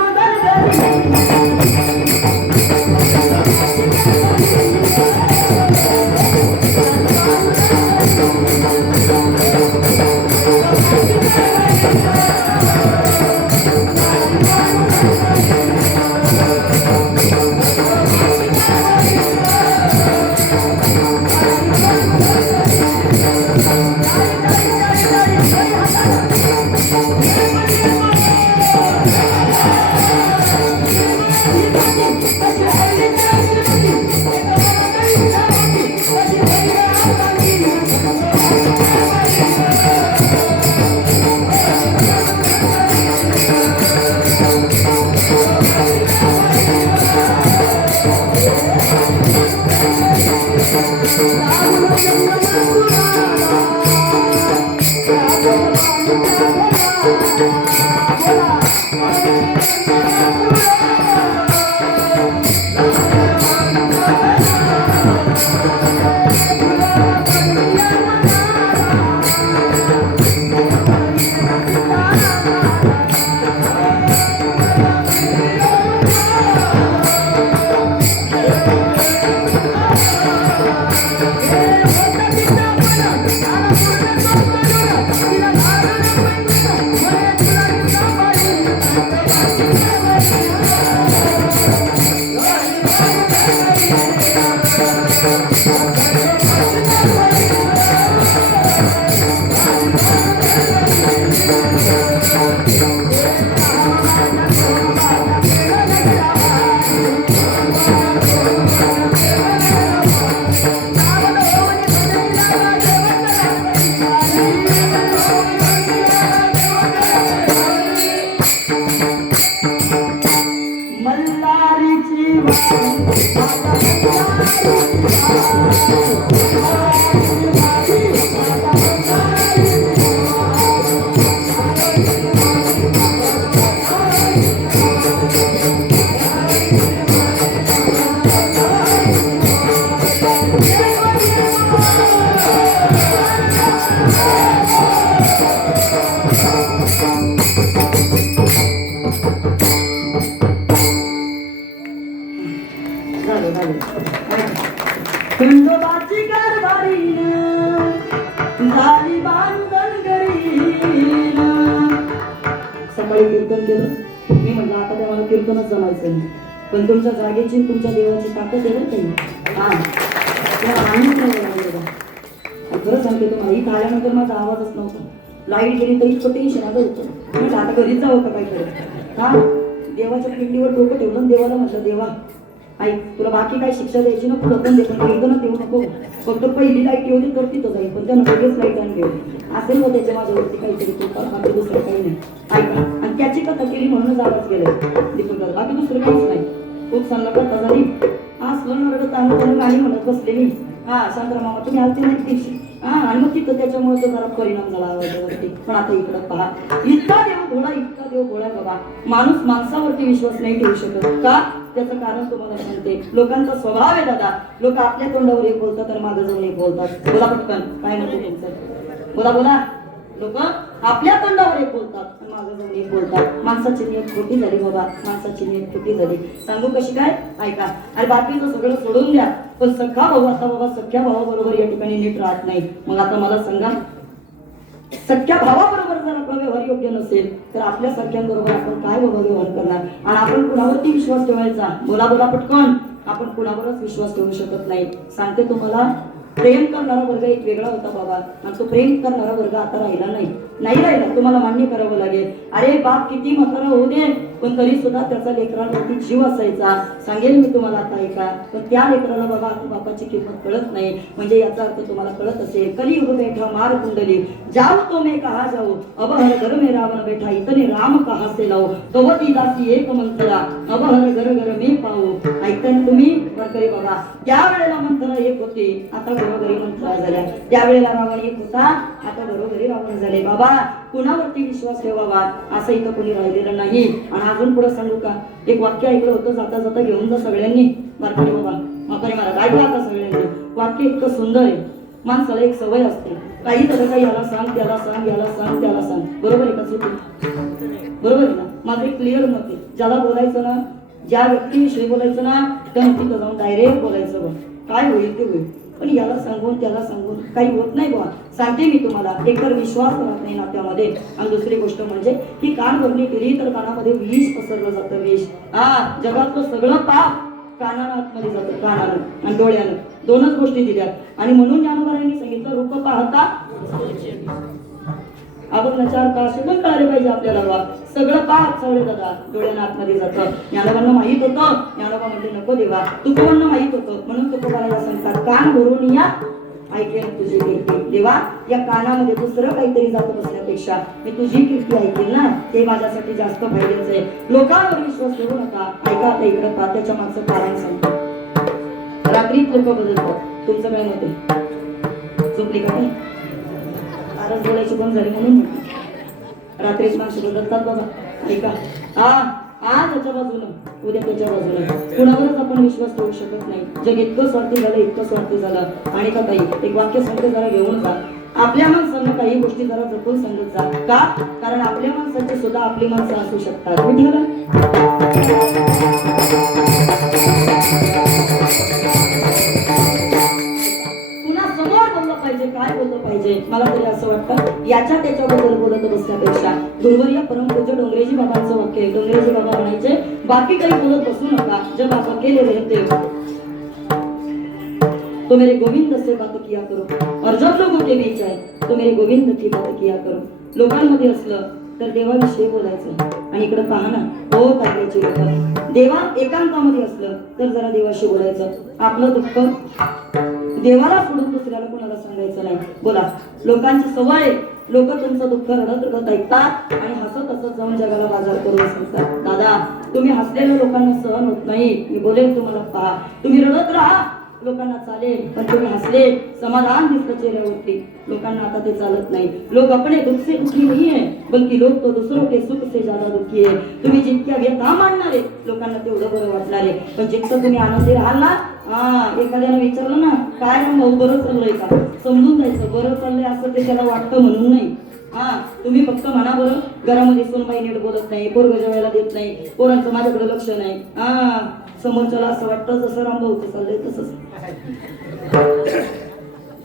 खंडोबाची कारभारी झाली बांधण गरीन. सकाळी कीर्तन केलं मी, म्हटलं आता त्या मला कीर्तनच जमायचं नाही, पण तुमच्या जागेची तुमच्या देवाची ताकद आहे काही. हा, खरं सांगते तुम्हाला, इथं आल्यानंतर माझा आवाजच नव्हता. लाईट गेली तर इतकं टेन्शन आलं होतं. म्हटलं आता घरीच जावं का काय करत. हा, देवाच्या पिंडीवर डोकं ठेवलं, देवाला म्हटलं देवा आई तुला बाकी काय शिक्षा द्यायची नको, पण दे, पण कीर्तनच देऊ नको, फक्त पहिली लाईट येऊ दे तर तिथं जाईल, पण त्यानं लगेच लाईट आणली असेल व त्याच्या माझ्यावरती काहीतरी कृपा, बाकी दुसरं काही नाही. ऐका, आणि त्याची कथा केली म्हणूनच आवाज गेलाय दीपक, बाकी दुसरं काहीच नाही. खूप चांगला कथा झाली. आज रडत आणि गाणी म्हणत बसलेली. हा, शांतराव मामा तुम्ही आलते नाही दिवशी हा, आणि मग तिथं त्याच्यामुळे तो जरा परिणाम झाला आवाजावरती. पण आता इकडं पहा, इतका देव भोळा, इतका देव भोळा बाबा, माणूस माणसावरती विश्वास नाही ठेवू शकत. का? त्याचं कारण तुम्हाला सांगते. लोकांचा स्वभाव आहे दादा, लोक आपल्या तोंडावर एक बोलतात तर मागं जाऊन एक बोलतात. बोला पटकन, काय म्हणते तुमचं? बोला बोला. लोक आपल्या तोंडावर एक बोलतात आणि मागं जाऊन एक बोलतात. माणसाची नियत खोटी झाली बाबा, माणसाची नियत खोटी झाली. सांगू कशी काय? ऐका. अरे बाकीचं सगळं सोडून द्या, पण सख्खा भाऊ आता बाबा सख्या भावाबरोबर या ठिकाणी नीट राहत नाही. मग आता मला सांगा, सख्या भावाबरोबर जर आपला व्यवहार योग्य नसेल तर आपल्या सख्यांबरोबर आपण काय बाबा व्यवहार करणार? आणि आपण कुणावरती विश्वास ठेवायचा? बोला बोला पटकन. आपण कुणावरच विश्वास ठेवू शकत नाही. सांगते तुम्हाला, प्रेम करणारा वर्ग एक वेगळा होता बाबा, आणि तो प्रेम करणारा वर्ग आता राहिला नाही राहिला. तुम्हाला मान्य करावं लागेल. अरे बाप किती म्हातारा होऊ दे, पण तरी सुद्धा त्याचा लेकरांवरती जीव असायचा. सांगेल मी तुम्हाला आता ऐका. पण त्या लेकराला बाबा आता बापाची किंमत कळत नाही. म्हणजे याचा अर्थ तुम्हाला कळत असेल. कलियुग बैठा मार कुंडली, जाऊ तो मैं कहा जाऊ, अब हर घर में रावण बैठा, इतने राम कहा से लाओ, कवती दासी एक मंत्रा, अब हर घर घर में पाहू. ऐकताय ना तुम्ही वारकरी बाबा? त्यावेळेला मंत्रा एक होते, आता घरोघरी मंत्रा झाल्या. त्यावेळेला रावण एक होता, आता घरोघरी रावण झाले. बाबा कुणावरती विश्वास ठेवावा असं इथं कोणी राहिलेलं नाही. आणि अजून पुढे सांगू का? एक वाक्य ऐकलं होतं, जाता जाता घेऊन जा सगळ्यांनी. वारकरी बाबा, म्हातारे महाराज ऐकलं आता सगळ्यांनी. वाक्य इतकं सुंदर आहे. माणसाला एक सवय असते, काही तर काही याला सांग, त्याला सांग, याला सांग, त्याला सांग. बरोबर आहे का चुकी? बरोबर आहे ना? माझं एक क्लिअर मत आहे. ज्याला बोलायचं ना, ज्या व्यक्तीविषयी बोलायचं ना, त्या तिथं जाऊन डायरेक्ट बोलायचं. बघ काय होईल ते होईल, पण याला सांगून त्याला सांगून काही होत नाही बा. सांगते मी तुम्हाला, एकतर विश्वास राहत नाही नात्यामध्ये. आणि दुसरी गोष्ट म्हणजे की कान भरणी केली तर कानामध्ये विष पसरलं जातं. विष, हा, जगातलं सगळं पाप कानानं आतमध्ये जातं, कानानं आणि डोळ्यानं. दोनच गोष्टी दिल्यात. आणि म्हणून ज्ञानोबारायांनी सांगितलं, रूप पाहता आपण चार का असे पण कळाले पाहिजे आपल्याला. बा सगळं पाप सगळे दादा डोळ्यानं आतमध्ये जातं. ज्ञानोबांना माहित होतं. ज्ञानोबा म्हणजे नको देवा, तुकोबांना माहित होतं. म्हणून तुकोबाला सांगतात, कान भरून या ऐकेन तुझी कीर्ती. देवा या कानामध्ये दुसरं काहीतरी जात बसण्यापेक्षा मी तुझी कीर्ती ऐकेल ना, ते माझ्यासाठी जास्त फायद्याचं आहे. लोकांवर विश्वास ठेवू नका. ऐका आता इकडं पहा, त्याच्या मागचं कारण सांगतो. रात्रीत लोक बदलतात. तुमचं काय मत आहे? चुकली का नाही? आरच बोलायची पण झाली म्हणून रात्रीच माणसं बदलतात बाबा. ऐका, आज त्याच्या बाजूला उद्या त्याच्या बाजूला, कुणावरच आपण विश्वास ठेवू शकत नाही. जग इतकं स्वार्थी झालं, इतकं स्वार्थी झालं. आणि का ताई एक वाक्य सांगते, जरा घेऊन जा. आपल्या माणसांना काही गोष्टी जरा जपून सांगत जा. का? कारण आपल्या माणसाची सुद्धा आपली माणसं असू शकतात. विठ्ठल काय बोललं पाहिजे? मला तरी असं वाटतं, याच्या त्याच्याबद्दल बोलत बसण्यापेक्षा गुरुवर्य परमपूज्य डोंगरेजी बाबांचं वाक्य आहे. डोंगरेजी बाबा म्हणायचे, बाकी काही बोलत बसू नका, जब आप अकेले रहते हो तो मेरे गोविंद से बात किया करो, और जब लोगों के बीच आए तो मेरे गोविंद की बात किया करो. लोकांमध्ये असलं तर देवाविषयी बोलायचं. आणि इकडे पहा ना, हो काढल्याची लोक. देवा एकांतामध्ये असलं तर जरा देवाशी बोलायचं. आपलं दुःख देवाला सोडून दुसऱ्याला कोणाला सांगायचं नाही. बोला, लोकांची सवय, लोक तुमचं दुःख रडत रडत ऐकतात आणि हसत हसत जाऊन जगाला बाजार करून सांगतात. दादा तुम्ही हसलेल्या लोकांना सहन होत नाही. मी बोलेल तुम्हाला, पहा तुम्ही रडत राहा, लोकांना चालेल. पण तुम्ही हसले, समाधान दिसतं चेहऱ्यावरती, लोकांना आता ते चालत नाही. लोक अपने दुख से दुखी नहीं है, बल्कि लोग तो दूसरों के सुख से ज्यादा दुखी है. तुम्ही जितक्या व्यथा मांडणार आहे लोकांना तेवढं बरं वाटणार आहे. पण जितकं तुम्ही आनंदी राहाल ना, एखाद्याने विचारलं ना, काय भाऊ बरं चाललंय का, समजून जायचं बरं चाललंय असं ते त्याला वाटतं म्हणून नाही. तुम्ही फक्त म्हणा बरं, घरामध्ये सोनबाई नीट बोलत नाही, पोरग जेवायला देत नाही, पोरांचं माझ्याकडे लक्ष नाही. समोरच्याला असं वाटतं जसं रामभाऊचं चाललंय तसंच.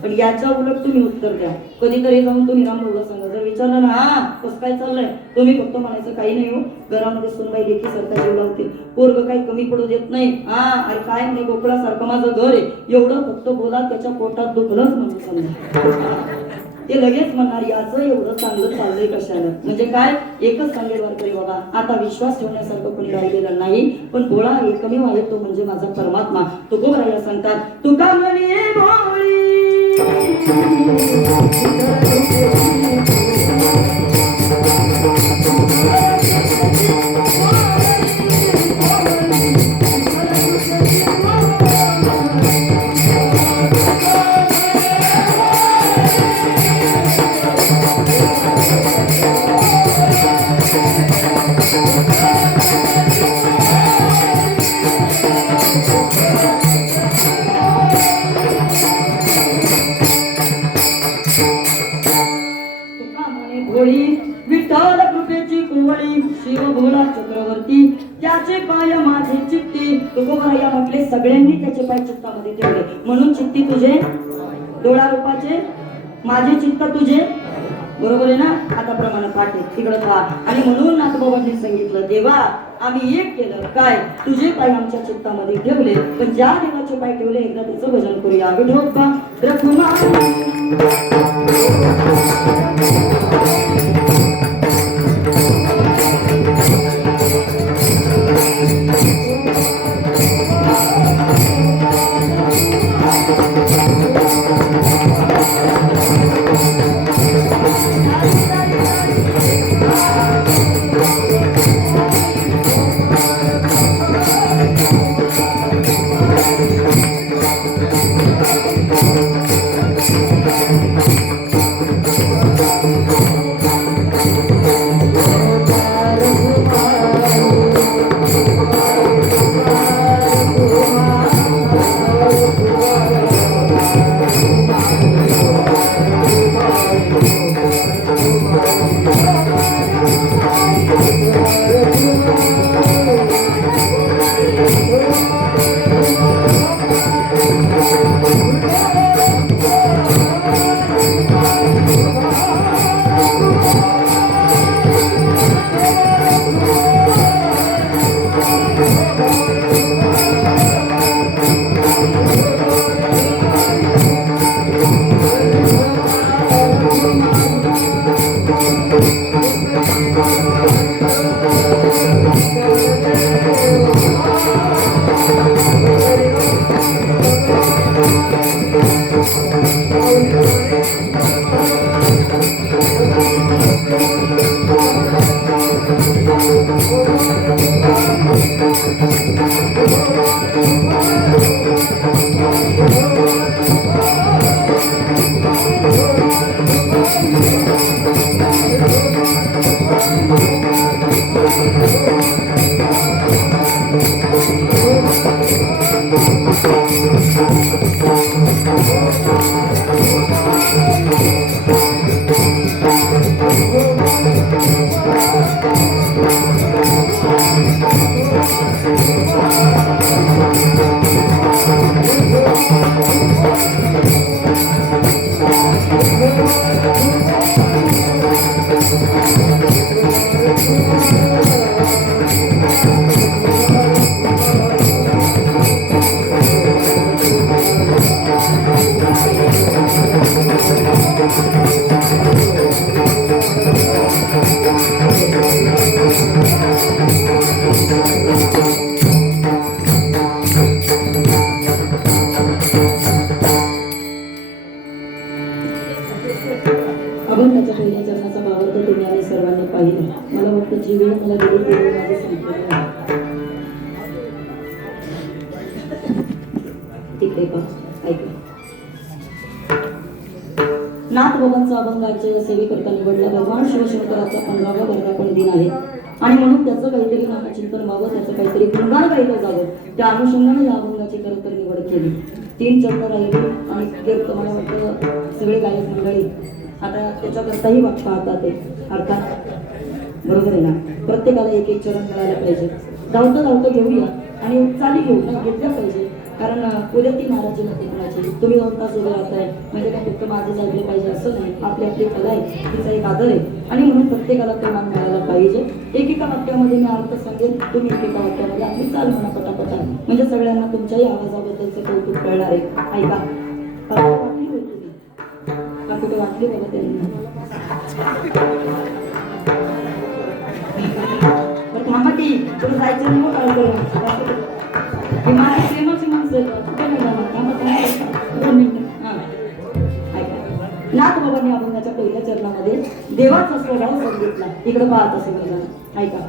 पण याच्या उलट तुम्ही उत्तर द्या. कधीतरी जाऊन तुम्ही रामभाऊला सांगा, जर विचारलं ना कसं काय चाललंय, तुम्ही फक्त म्हणायचं काही नाही हो, घरामध्ये सोनबाई लेकी सारखा जीव लावते, पोरग काही कमी पडू देत नाही. अरे काय नाही, गोकुळासारखं माझं घर आहे, एवढं फक्त बोला, त्याच्या पोटात दुखलंच म्हणून समजा. ते लगेच म्हणणार याचं एवढं चांगलं चाललंय कशाला. म्हणजे काय, एकच सांगेल वारकरी बाबा, आता विश्वास ठेवण्यासारखं कोणी राहिलेलं नाही. पण भोळा एकमेव आहे, तो म्हणजे माझा परमात्मा. तुकोबराया सांगतात, तुका म्हणे भोळी बसला चक्रवर्ती, त्याचे पाय माझे चित्ती. तुकोबराया म्हटले सगळ्यांनी त्याचे पाय चित्तामध्ये ठेवले, म्हणून चित्ती तुझे डोळा रूपाचे, माझे चित्त तुझे. बरोबर आहे ना? आता प्रमाण पाठ आहे तिकडं पहा. आणि म्हणून नाथबाबांनी सांगितलं, देवा आम्ही एक केलं काय, तुझे पाय आमच्या चित्तामध्ये ठेवले, पण ज्या देवाचे पाय ठेवले एकदा त्याचं भजन करूया. विठोबा अभंगाच्या पहिल्या चरणाचा भावार्थ तुम्ही आम्ही सर्वांनी पाहिला. मला वाटतं जी वेळ मला दिली ती वेळ माझी संपलेली आहे. तिकडे पहा, ऐका. नाथबाबांचा अभंग आजच्या सेवेकरता निवडला भगवान शिवशंकराचा 15वा वर्धापन दिन आहे आणि म्हणून त्याचं काहीतरी नामचिंतन व्हावं, त्याचं काहीतरी गुणगान गायलं जावं, त्या अनुषंगाने या अभंगाची खरं तर निवड केली. 3 चरण राहिले आणि कीर्तन मला वाटतं सगळे गायक मंडळी आता त्याच्याकरताही पाहतात ते अर्थात. बरोबर आहे ना? प्रत्येकाला एक एक चरण मिळायला पाहिजे. धावतं धावतं घेऊया आणि चाली घेऊ ना, घेतल्या पाहिजे. कारण उद्या ती नाराजी नव्हती कोणाची. तुम्ही 2 तास उभे राहताय म्हणजे काय फक्त माझे ऐकले पाहिजे असं नाही. आपली आपली कला आहे, तिचा एक आदर आहे आणि म्हणून प्रत्येकाला तो मान मिळायला पाहिजे. एकेका वाक्यामध्ये मी अर्थ सांगेन, तुम्ही एकेका वाक्यामध्ये आपली चाल म्हणा पटापटा, म्हणजे सगळ्यांना तुमच्याही आवाजाबद्दलचं कौतुक कळणार आहे. ऐका. वाटली होती का कुठे वाटली बघा त्यांना. थांबा की तुला जायचं नाही मग काय करू. माझी प्रेमाची माणसं नाथबाबांनी अभंगाच्या पहिल्या चरणामध्ये देवाचा स्वभाव सांगितला. इकडे पाहत असेल ऐका.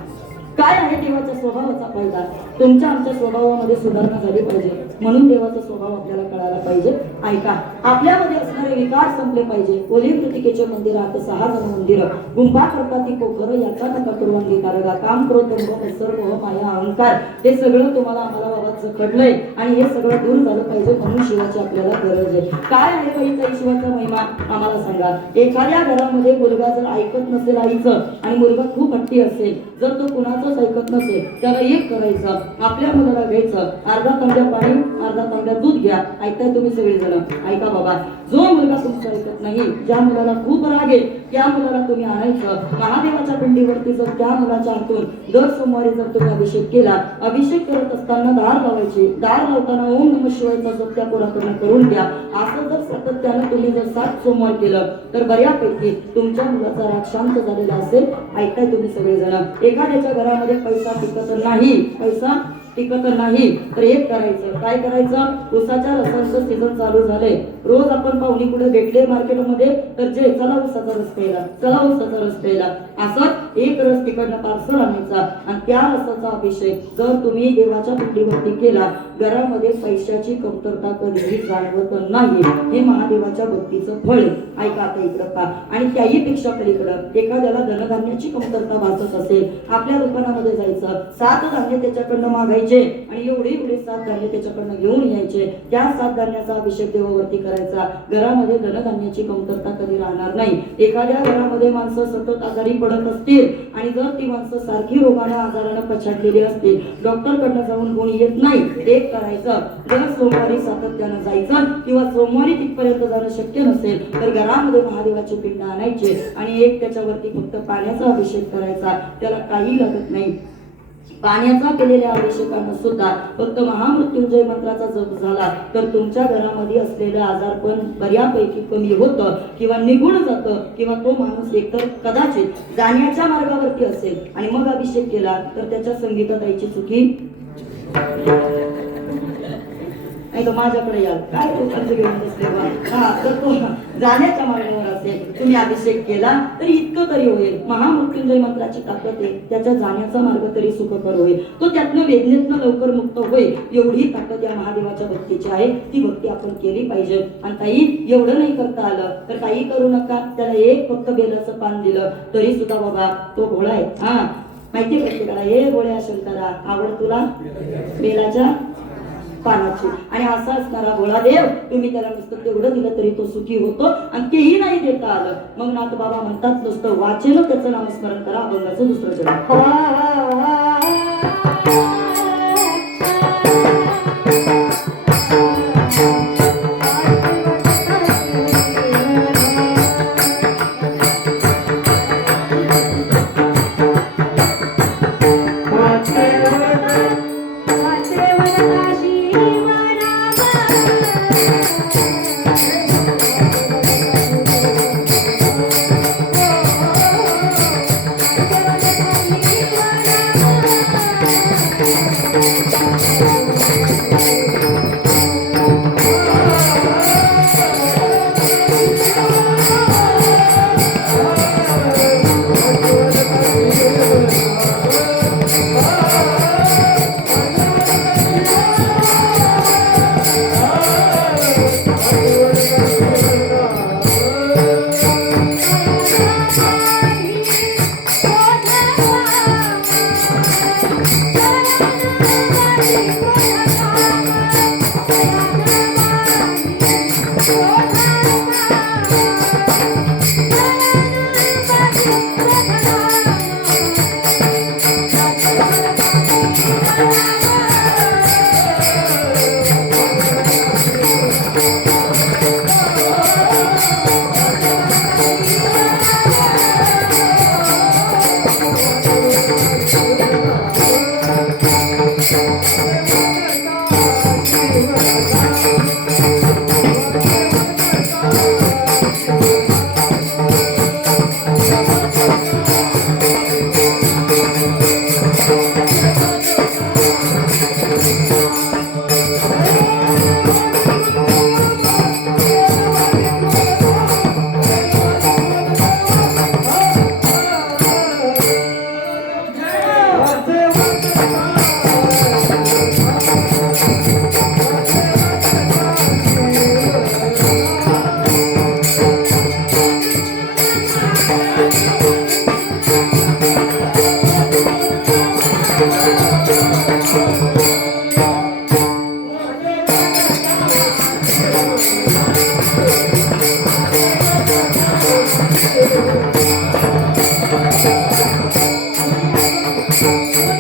काय आहे देवाच्या स्वभावाचा फायदा? तुमच्या आमच्या स्वभावामध्ये सुधारणा झाली पाहिजे, म्हणून देवाचा स्वभाव आपल्याला कळायला पाहिजे. ऐका. आपल्यामध्ये असणारे विकार संपले पाहिजे. ओली कृतिकेचे मंदिरात 6 जण मंदिर, गुंफा करता ती पोखर, याचा नका करू अंगीकार, काम करो तुम सर्व माया अहंकार. हे सगळं तुम्हाला आम्हाला बाबाचं घडलंय आणि हे सगळं दूर झालं पाहिजे, म्हणून शिवाची आपल्याला गरज आहे. काय आहे बाई शिवाचा महिमा आम्हाला सांगा. एखाद्या घरामध्ये मुलगा जर ऐकत नसेल आईचं आणि मुलगा खूप हट्टी असेल, जर तो कुणाचं कोणाचंच ऐकत नसेल त्याला एक करायचं, आपल्या मुलाला घ्यायचं, अर्धा तांब्या पाणी अर्धा तांब्या दूध घ्या. ऐकताय तुम्ही सगळेजण? ऐका बाबा, जो मुलगा तुमचं ऐकत नाही, ज्या मुलाला खूप राग आहे त्या मुलाला तुम्ही आणायचं. महादेवाच्या पिंडीवरती जर त्या मुलाच्या हातून दर सोमवारी जर तुम्ही अभिषेक केला, अभिषेक करत असताना दार लावायचे, दार लावताना ओम नमः शिवायचा जप त्या पोराकडून करून घ्या. असं जर सातत्यानं तुम्ही जर 7 सोमवार केलं तर बऱ्यापैकी तुमच्या मुलाचा राग शांत झालेला असेल. ऐकताय तुम्ही सगळेजण? एखाद्याच्या घरामध्ये पैसा टिकत नाही, पैसा टिकत नाही तर एक करायचं, काय करायचं? उसाच्या रसांचं सीझन चालू झालंय. रोज आपण पाहुणी कुठे भेटले मार्केटमध्ये तर जे चला उसाचा रस प्यायला, चला उसाचा रस प्यायला, असं एक रस तिकडनं पार्सल आणायचा आणि त्या रसाचा अभिषेक जर तुम्ही देवाच्या पिंडीवरती केला, घरामध्ये पैशाची कमतरता कधीही जाणवत नाही. हे महादेवाच्या भक्तीचं फळ आहे. ऐका आता इकडं का. आणि त्याही पेक्षा पलीकडं एखाद्याला धनधान्याची कमतरता भासत असेल, आपल्या दुकानामध्ये जायचं, 7 धान्य त्याच्याकडनं मागायचे आणि एवढे 7 धान्य त्याच्याकडनं घेऊन यायचे. त्या 7 धान्याचा अभिषेक देवावरती करायचा. घरामध्ये धनधान्याची कमतरता कधी राहणार नाही. एखाद्या घरामध्ये माणसं सतत आजारी पडत असतील आणि जर ती माणसं सारखी रोगानं आजारानं पछाडलेली असतील, डॉक्टरकडनं जाऊन कोणी येत नाही, एक करायचं, जर सोमवारी सातत्यानं जायचं किंवा सोमवारी तिथपर्यंत जाणं शक्य नसेल तर घरामध्ये महादेवाचे पिंड आणायचे आणि एक त्याच्यावरती फक्त पाण्याचा अभिषेक करायचा. त्याला काही लागत नाही. पाण्याचा केलेल्या अभिषेकानं सुद्धा फक्त महामृत्युंजय मंत्राचा जप झाला तर तुमच्या घरामध्ये असलेलं आजारपण बऱ्यापैकी कमी होतं किंवा निघून जातं किंवा तो माणूस एकतर कदाचित जाण्याच्या मार्गावरती असेल आणि मग अभिषेक केला तर त्याच्या संगीतात यायची चुकी नाही. तर माझ्याकडे या काय तो कर्ज घेऊन बसले बा, हा तर तो जाण्याच्या मार्गावर असेल, तुम्ही अभिषेक केला तरी इतकं तरी होईल. महामृत्युंजय मंत्राची ताकद आहे, त्याच्या जाण्याचा मार्ग तरी सुखकर होईल, तो त्यातनं वेदनेतनं लवकर मुक्त होईल. एवढी ताकद या महादेवाच्या भक्तीची आहे. ती भक्ती आपण केली पाहिजे. आणि ताई एवढं नाही करता आलं तर काही करू नका. त्याला एक फक्त बेलाचं पान दिलं तरी सुद्धा बाबा तो भोळा आहे. हा माहिती प्रत्येकाला, हे गोळ्या शंकरा आवड तुला बेलाच्या पानाची. आणि असा असणारा भोळा देव तुम्ही त्याला नुसतं तेवढं दिलं तरी तो सुखी होतो. आणि तेही नाही देता आलं मग नाथ बाबा म्हणतात नुसतं वाचेल त्याचं नामस्मरण करा, अभंगाचं दुसरं जग.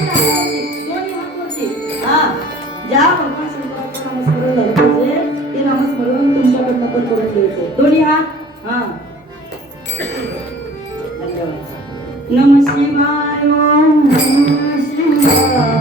दोन्ही हात वरती. हा, ज्या भगवान शंकराचं नामस्मरण झालं पाहिजे ते नामस्मरण तुमच्याकडनं पण करून घ्यायचंय. दोन्ही हात. हा, धन्यवाद. नम शिवाय. ओम नमः शिवाय.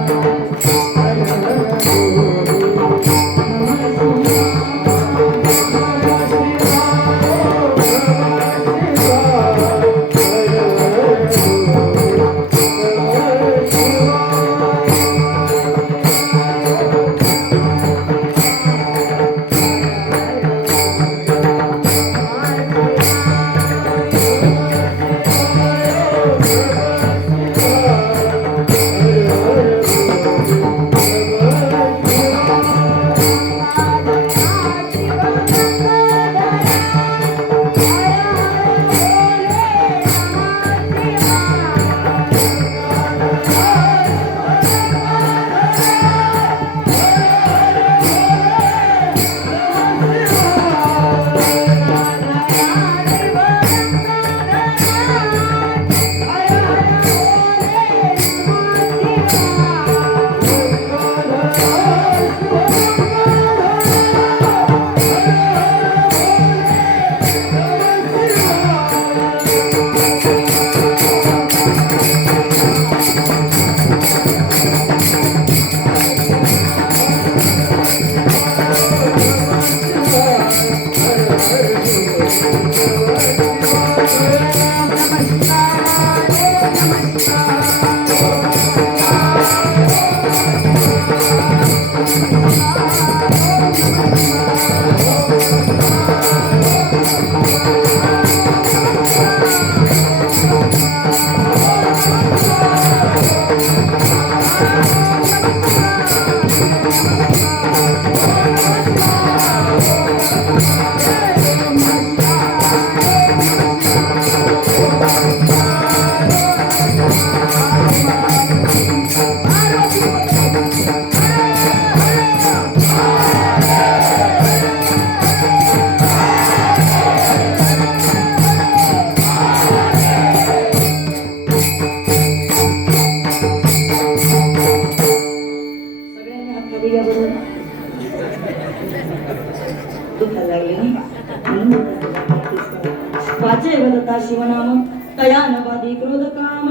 हर हर शिवनाम तया नवादी क्रोध काम.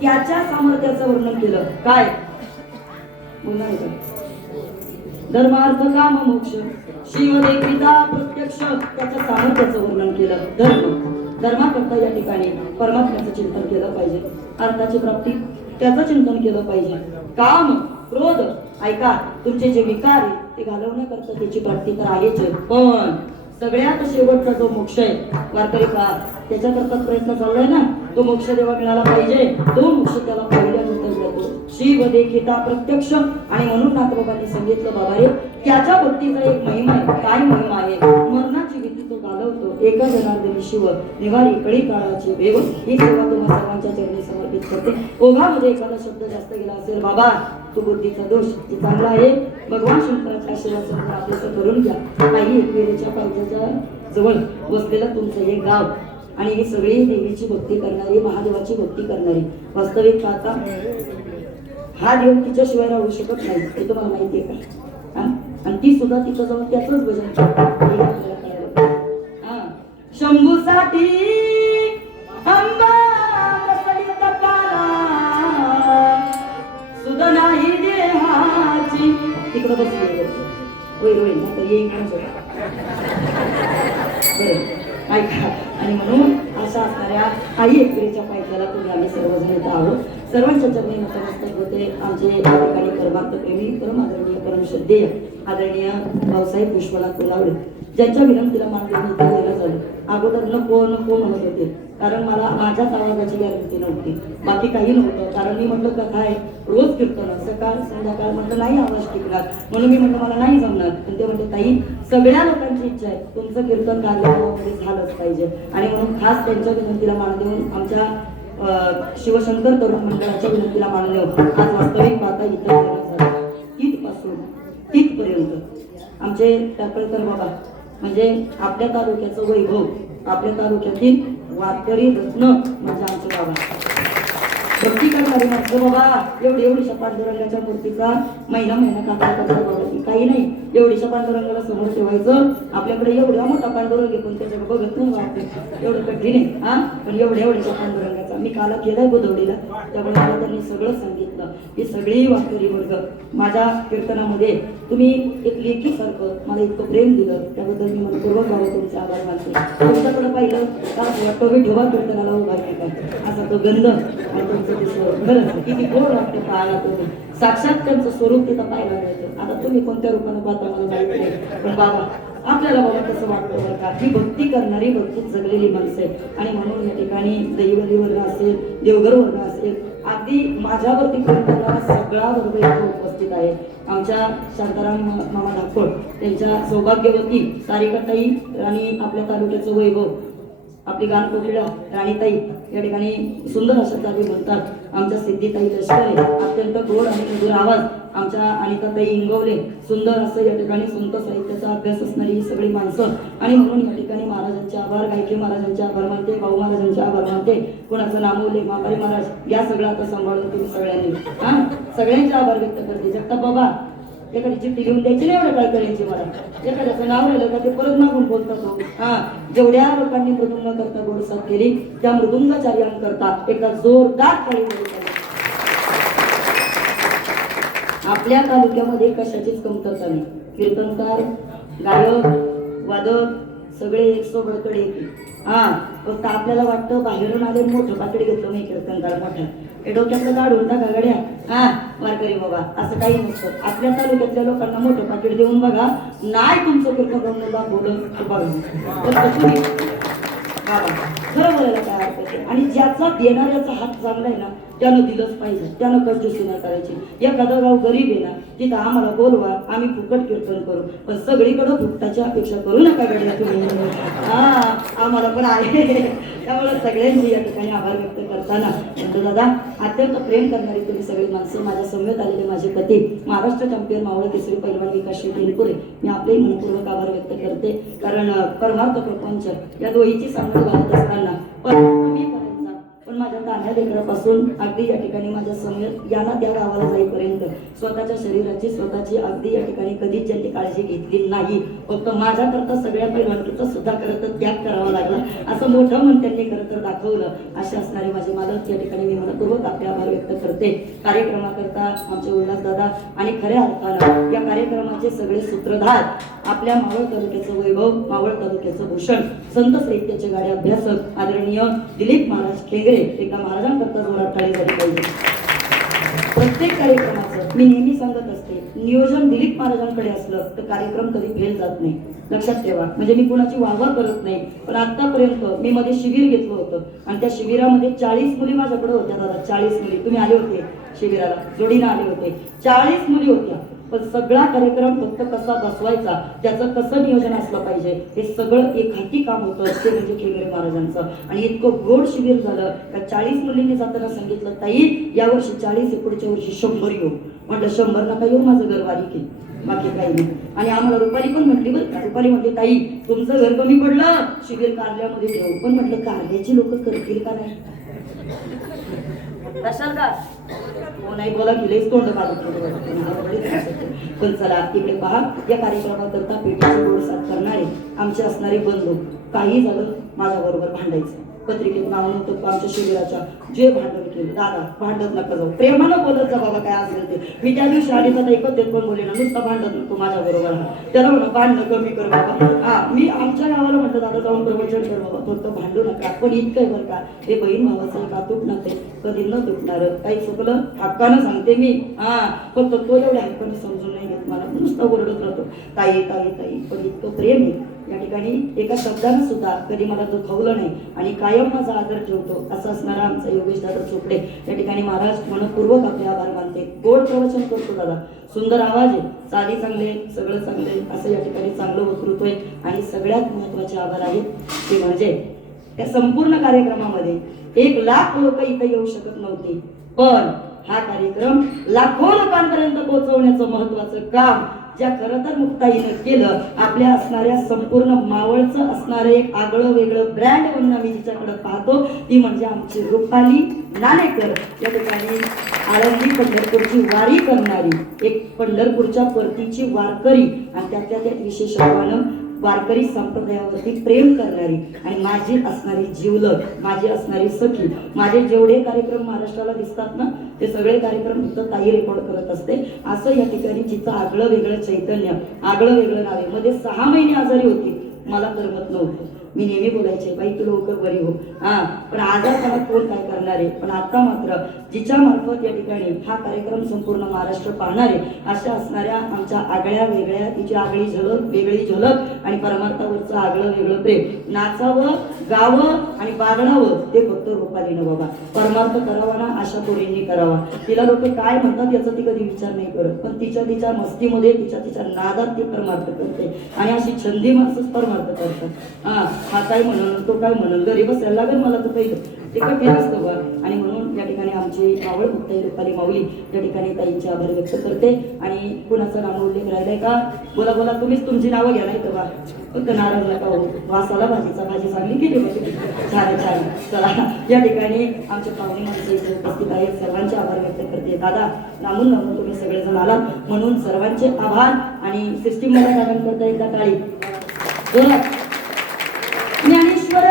त्याच्या सामर्थ्याचं वर्णन केलं. काय धर्मार्थ काम मोक्ष शिव देखीता प्रत्यक्ष त्याच्या सामर्थ्याचं वर्णन केलं. धर्माकरता या ठिकाणी परमात्म्याचं चिंतन केलं पाहिजे. अर्थाची प्राप्ती त्याचं चिंतन केलं पाहिजे. काम क्रोध ऐका तुमचे जे विकार आहे ते घालवण्याकरता त्याची प्राप्ती तर आहेच, पण सगळ्यात शेवटचा जो मोक्ष आहे वारकरी का त्याच्याकरता प्रयत्न चाललाय ना, तो मोक्ष जेव्हा मिळाला पाहिजे तो मोक्ष त्याला पहिल्यानंतर मिळतो. शिव देखीता प्रत्यक्ष. आणि म्हणून नाथबाबांनी सांगितलं बाबा रे त्याच्या भक्तीचा एक महिमा आहे. काय महिमा आहे? मरणाची भीती तो घालवतो. एका जनार्दनी शिव निवारी कळी काळाची वेव. ही सेवा तुम्हाला सर्वांच्या चरणी समर्पित करते. ओघामध्ये एखादा शब्द जास्त गेला असेल बाबा तो बुद्धीचा दोष जे चांगला आहे भगवान शंकराच्या आशीर्वाद आपल्याचं करून घ्या. काही एकविरेच्या पावसाच्या जवळ वसलेलं तुमचं हे गाव आणि ही सगळी देवीची भक्ती करणारी महादेवाची भक्ती करणारी. वास्तविक पाहता हा देव तिच्याशिवाय राहू शकत नाही हे तुम्हाला माहिती आहे का? आणि ती सुद्धा तिथं जाऊन त्याचंच भजन करतात. शंभूसाठी अंबा बसली तपाला सुद्धा नाही देहाची. तिकडं बसली होईल होईल ना तर येईल ऐका. आणि म्हणून अशा असणाऱ्या आई एकविरेच्या पायथ्याला तुम्ही आम्ही सर्वजण येत आहोत. सर्वांच्या चरणी नतमस्तक होते. आमचे या ठिकाणी परमार्थ प्रेमी परम आदरणीय परमश्रद्धेय आदरणीय भाऊसाहेब विश्वनाथ कोलावडे ज्यांच्या विनंतीला मान देऊन इथे गेलं झालं. अगोदर नको नको म्हणत होते कारण मला माझ्याच आवाजाची गॅरंटी नव्हती, बाकी काही नव्हतं. कारण मी म्हटलं कथा आहे रोज कीर्तन सकाळ संध्याकाळ म्हटलं नाही आवाज टिकणार म्हणून मी म्हटलं मला नाही जमणार. पण ते म्हणते ताई सगळ्या लोकांची इच्छा आहे तुमचं कीर्तन कार्यक्रमामध्ये झालंच पाहिजे. आणि म्हणून खास त्यांच्या विनंतीला मान देऊन आमच्या शिवशंकर तरुण मंडळाच्या विनंतीला मान देऊन आज वास्तविक पाहता इथं इथपासून तिथपर्यंत आमचे टाकळकर बाबा म्हणजे आपल्या तालुक्याचं वैभव, आपल्या तालुक्यातील वारकरी रत्न म्हणजे आमचे बाबा. भक्ती करणारी माणसं बाबा एवढीशा पांडुरंगाच्या मूर्तीचा महिना काका करतात बाबा ती काही नाही. एवढीशा पांडुरंगाला समोर ठेवायचं. आपल्याकडे एवढा मोठा पांडुरंग आहे पण त्याच्याकडे बघत नाही बाबा एवढं कठीण आहे. हा पण एवढ्याशा पांडुरंगाचा मी काला केलाय गोधवडीला, त्यामुळे मला त्यांनी सगळं सांगितलं. ही सगळी वारकरी वर्ग माझ्या कीर्तनामध्ये तुम्ही एक लेकीसारखं मला इतकं प्रेम दिलं त्याबद्दल मी मनपूर्वक भाऊ तुमचे आभार मानते. तुमच्याकडे पाहिलं का वाटतं विठोबा कीर्तनाला उभा केला असा तो गंध आणि तुमचं दिसलं खरंच किती गोड वाटतं पाहायला. तुम्ही साक्षात त्यांचं स्वरूप तिथं पाहायला मिळतं. आता तुम्ही कोणत्या रूपाने पाहता मला माहित नाही पण बाबा आपल्याला बाबा कसं वाटतं बरं का ही भक्ती करणारी भक्तीत जगलेली माणसं आहेत. आणि म्हणून या ठिकाणी दैवली वर्ग असेल देवघर वर्ग असेल अगदी माझ्यावरती प्रेम करणारा सगळा वर्ग इथे उपस्थित आहे. आमच्या शांताराम मामा ठाकोर त्यांच्या सौभाग्यवती सारिकाताई आणि आपल्या तालुक्याचं वैभव आपली गानकोकिळा राणीताई या ठिकाणी सुंदर अशा चाली म्हणतात. आमच्या सिद्धीताई लष्करे अत्यंत गोड आणि मधुर आवाज आमच्या अनिताताई इंगवले सुंदर असं या ठिकाणी संत साहित्याचा अभ्यास असणारी ही सगळी माणसं. आणि म्हणून या ठिकाणी महाराजांचे आभार गायके महाराजांचे आभार मानते भाऊ महाराजांचे आभार मानते. कोणाचं नामवले मापारी महाराज या सगळं आता सांभाळून तुम्ही सगळ्यांनी सगळ्यांचे आभार व्यक्त करते. जगताप बाबा एखादी चिठ्ठी लिहून द्यायची नाही एवढं काय करायची मला एखाद्याचं नाव राहिलं का ते परत मागून बोलतात हो. जेवढ्या लोकांनी मृदुंग करता गोडसाद केली त्या मृदुंगाचार्यांकरता एका जोरदार ताळी आपल्या तालुक्यामध्ये कशाचीच कमतरता नाही. कीर्तनकार गायक वादक सगळे एक सोबतकडे येते. फक्त आपल्याला वाटतं बाहेरून आले मोठं पातळी घेतलं नाही कीर्तनकार मोठ्या हे डोक्यातलं काढून टाका गड्या वारकरी बाबा असं काही नसतं. आपल्या तालुक्यातल्या लोकांना मोठं पाकिट देऊन बघा नाही तुमचं कीर्तन करून दाखवलं खरं बोलायला काय अर्थ आहे. आणि ज्याचा देणाऱ्याचा हात चांगला आहे ना त्यानं दिलंच पाहिजे त्यानं कंजूसी नाही करायची. एखादं गाव गरीब आहे ना तिथं आम्हाला बोलवा आम्ही फुकट कीर्तन करू पण सगळीकडं फुकटाची अपेक्षा करू नका गड्या तुम्ही. आम्हाला पण आहे त्यामुळे सगळ्यांची या ठिकाणी आभार व्यक्त करताना म्हणतो दादा अत्यंत प्रेम करणारी तुम्ही सगळी माणसं माझ्या समवेत आलेले माझे पती महाराष्ट्र चॅम्पियन मावळ केसरी पैलवान विकास शेट्टी मी आपले मनपूर्वक आभार व्यक्त करते. कारण परमार्थ प्रपंच या दोहीची सांगड घालत असताना पण माझ्या तान्ह्या लेकरापासून अगदी या ठिकाणी माझ्या समवेत यांना त्या गावाला जाईपर्यंत स्वतःच्या शरीराची स्वतःची अगदी या ठिकाणी कधीच ज्यांनी काळजी घेतली नाही. फक्त माझ्याकरता सगळ्या पैलवानकीचा सुद्धा खरं तर त्याग करावा लागला असं मोठं मन त्यांनी खरं तर दाखवलं. असे असणारे माझे मालक या ठिकाणी मी मनपूर्वक आपले आभार व्यक्त करते. कार्यक्रमाकरता आमचे उल्हास दादा आणि खऱ्या अर्थानं या कार्यक्रमाचे सगळे सूत्रधार आपल्या मावळ तालुक्याचं वैभव मावळ तालुक्याचं भूषण संत साहित्याचे गाडे अभ्यासक आदरणीय दिलीप महाराज खेंगरे एका महाराजांकरता जोरात टाळी झाली पाहिजे. प्रत्येक कार्यक्रमाचं मी नेहमी सांगत असते नियोजन दिलीप महाराजांकडे असलं तर कार्यक्रम कधी फेल जात नाही. लक्षात ठेवा. म्हणजे मी कुणाची वाहवा करत नाही पण आतापर्यंत मी मध्ये शिबिर घेतलं होतं आणि त्या शिबिरामध्ये 40 मुली माझ्याकडे होत्या दादा. 40 मुली तुम्ही आले होते शिबिराला जोडीनं आले होते 40 मुली होत्या. पण सगळा कार्यक्रम फक्त कसा बसवायचा त्याचं कसं नियोजन असलं पाहिजे हे सगळं एक हाती काम होतं ते म्हणजे खेंगरे महाराजांचं. आणि इतकं गोड शिबिर झालं का 40 मुलींनी जाताना सांगितलं ताई यावर्षी 40 पुढच्या वर्षी 100 येऊ. म्हटलं 100 नका येऊ माझं घर बारीक आहे बाकी काही नाही. आणि आम्हाला रुपाली पण म्हटली बरं का रुपाली म्हटली ताई तुमचं घर कमी पडलं शिबिर कारल्यामध्ये ठेवू. पण म्हटलं कारल्याची लोक करतील का नाही कशाल का नाही बोला गेलेच तोंड काढून. पण चला इकडे पहा या कार्यक्रमाकरता पेटीची गोड साथ करणारे आमचे असणारे बंधू काही झालं माझ्या बरोबर भांडायचं. पत्रिकेत नाव नव्हतं आमच्या शिबिराच्या जे भांडण केलं दादा भांडत नका जाऊ प्रेमानं बोलत जा बाबा काय असेल ते. मी त्या दिवशी आणि तर एकच पण बोलले ना नुसतं भांडत नको माझ्या बरोबर त्याला म्हणा भांडणं कमी कर बाबा. मी आमच्या गावाला म्हटलं दादा जाऊन प्रवचन कर बाबा फक्त भांडू नका. पण इतकं बरं का हे बहीण भावाचं एक अतूट नाते कधी न तुटणार. काही चुकलं हक्कानं सांगते मी फक्त तो एवढ्या हक्काने समजून नाही घेत मला नुसतं ओरडत राहतो ताई ताई ताई. पण इतकं प्रेम आहे या ठिकाणी एका शब्दानं सुद्धा कधी मला दुखावलं नाही आणि कायम माझा आदर ठेवतो असं असणारा आमचा योगेश दादा चोपडे या ठिकाणी महाराज मनपूर्वक आपले आभार मानते. गोड प्रवचन करतो दादा सुंदर आवाज आहे चाली चांगले सगळं चांगले असं या ठिकाणी चांगलं वक्तृत्व आहे. आणि सगळ्यात महत्वाचे आभार आहेत ते म्हणजे त्या संपूर्ण कार्यक्रमामध्ये 1 लाख लोक इथे येऊ शकत नव्हती पण हा कार्यक्रम लाखो लोकांपर्यंत पोहोचवण्याचं महत्वाचं काम ज्या खरं तर मुक्ताईनं केलं, आपल्या असणाऱ्या संपूर्ण मावळचं असणारं एक आगळं वेगळं ब्रँड म्हणून आम्ही जिच्याकडे पाहतो ती म्हणजे आमची रुपाली नाणेकर. या ठिकाणी आळंदी पंढरपूरची वारी करणारी, एक पंढरपूरच्या परतीची वारकरी आणि त्यातल्या त्यात विशेषत्वानं वारकरी संप्रदायावरती प्रेम करणारी आणि माझी असणारी जीवलग, माझी असणारी सखी. माझे जेवढे कार्यक्रम महाराष्ट्राला दिसतात ना ते सगळे कार्यक्रम फक्त ताई रेकॉर्ड करत असते. असं या ठिकाणी जिचं आगळं वेगळं चैतन्य, आगळं वेगळं नाव आहे. मध्ये 6 महिने आजारी होती, मला करमत नव्हतं. मी नेहमी बोलायचे बाई तू लवकर बरी हो, पण आजारपणात कोण काय करणार आहे. पण आता मात्र जिच्या मार्फत या ठिकाणी हा कार्यक्रम संपूर्ण महाराष्ट्र पाहणार आहे अशा असणाऱ्या आमच्या आगळ्या वेगळ्या, तिची आगळी झलक वेगळी झलक आणि परमार्थावरचं आगळं वेगळं प्रेम, नाचावं गावं आणि बागडावं ते फक्त रुपालीनं बाबा. परमार्थ करावा ना अशा पोरींनी करावा. तिला लोक काय म्हणतात याचा ती कधी विचार नाही करत, पण तिच्या मस्तीमध्ये तिच्या नादात ती परमार्थ करते आणि अशी छंदी माणसंच परमार्थ करतात. हा काय म्हणून तो काय म्हणून घरी बसायला लागेल मला तर काही ते कठीण असतं बा. आणि म्हणून या ठिकाणी आमची मावळ मुक्ताई रुपाली माऊली या ठिकाणी ताईंचे आभार व्यक्त करते. आणि कुणाचं नाव उल्लेख राहिलाय का? बोला बोला, तुम्हीच तुमची नावं घ्या नाही तर बा, फक्त नाराज नका हो. वासाला भाजी चांगली केली पाहिजे. छान छान. चला या ठिकाणी आमच्या पाहुणे माणसं इथे उपस्थित आहेत, सर्वांचे आभार व्यक्त करते. दादा लांबून तुम्ही सगळेजण आलात म्हणून सर्वांचे आभार. आणि सिस्टीम मला साधन करता एकदा टाळी ज्ञानेश्वर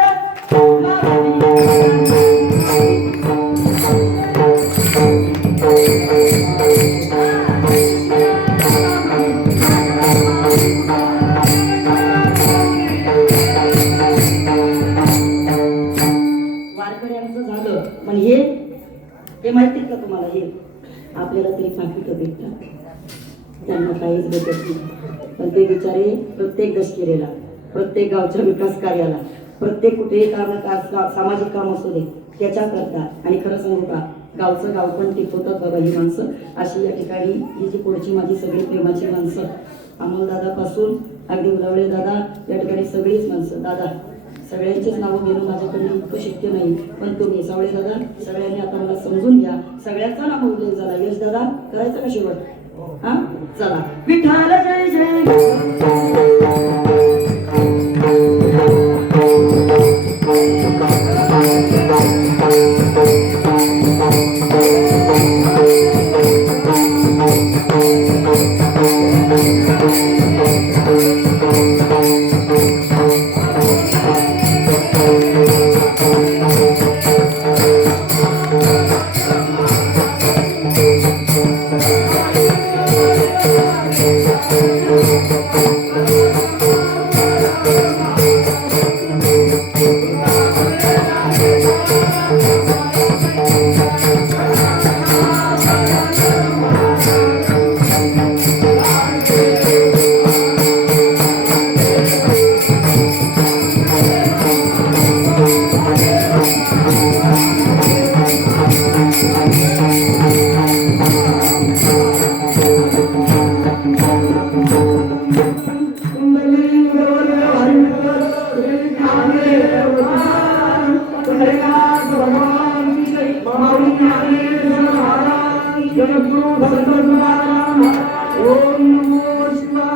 वारकऱ्यांचं झालं. पण हे माहितीत का तुम्हाला? हे आपल्याला तरी पाकिट भेटतात, त्यांना काहीच भेटत नाही. पण ते बिचारे प्रत्येक दशकिरेला, प्रत्येक गावच्या विकास कार्याला, प्रत्येक कुठेही सामाजिक काम असू दे त्याच्या करता. आणि खरं सांगू का, गावचं गाव पण टिकवतात बाबा ही माणसं. अशी या ठिकाणी ही जी पुढची माझी सगळी प्रेमाची माणसं, अमोल दादापासून अगदी उलावळे दादा या ठिकाणी सगळीच माणसं. दादा सगळ्यांचीच नावं घेणं माझ्याकडे इतकं शक्य नाही, पण तुम्ही सावळे दादा सगळ्यांनी आता मला समजून घ्या. सगळ्यांचा नाव उल्लेख झाला. यश दादा करायचा का शेवट? चला विठ्ठल जय जय.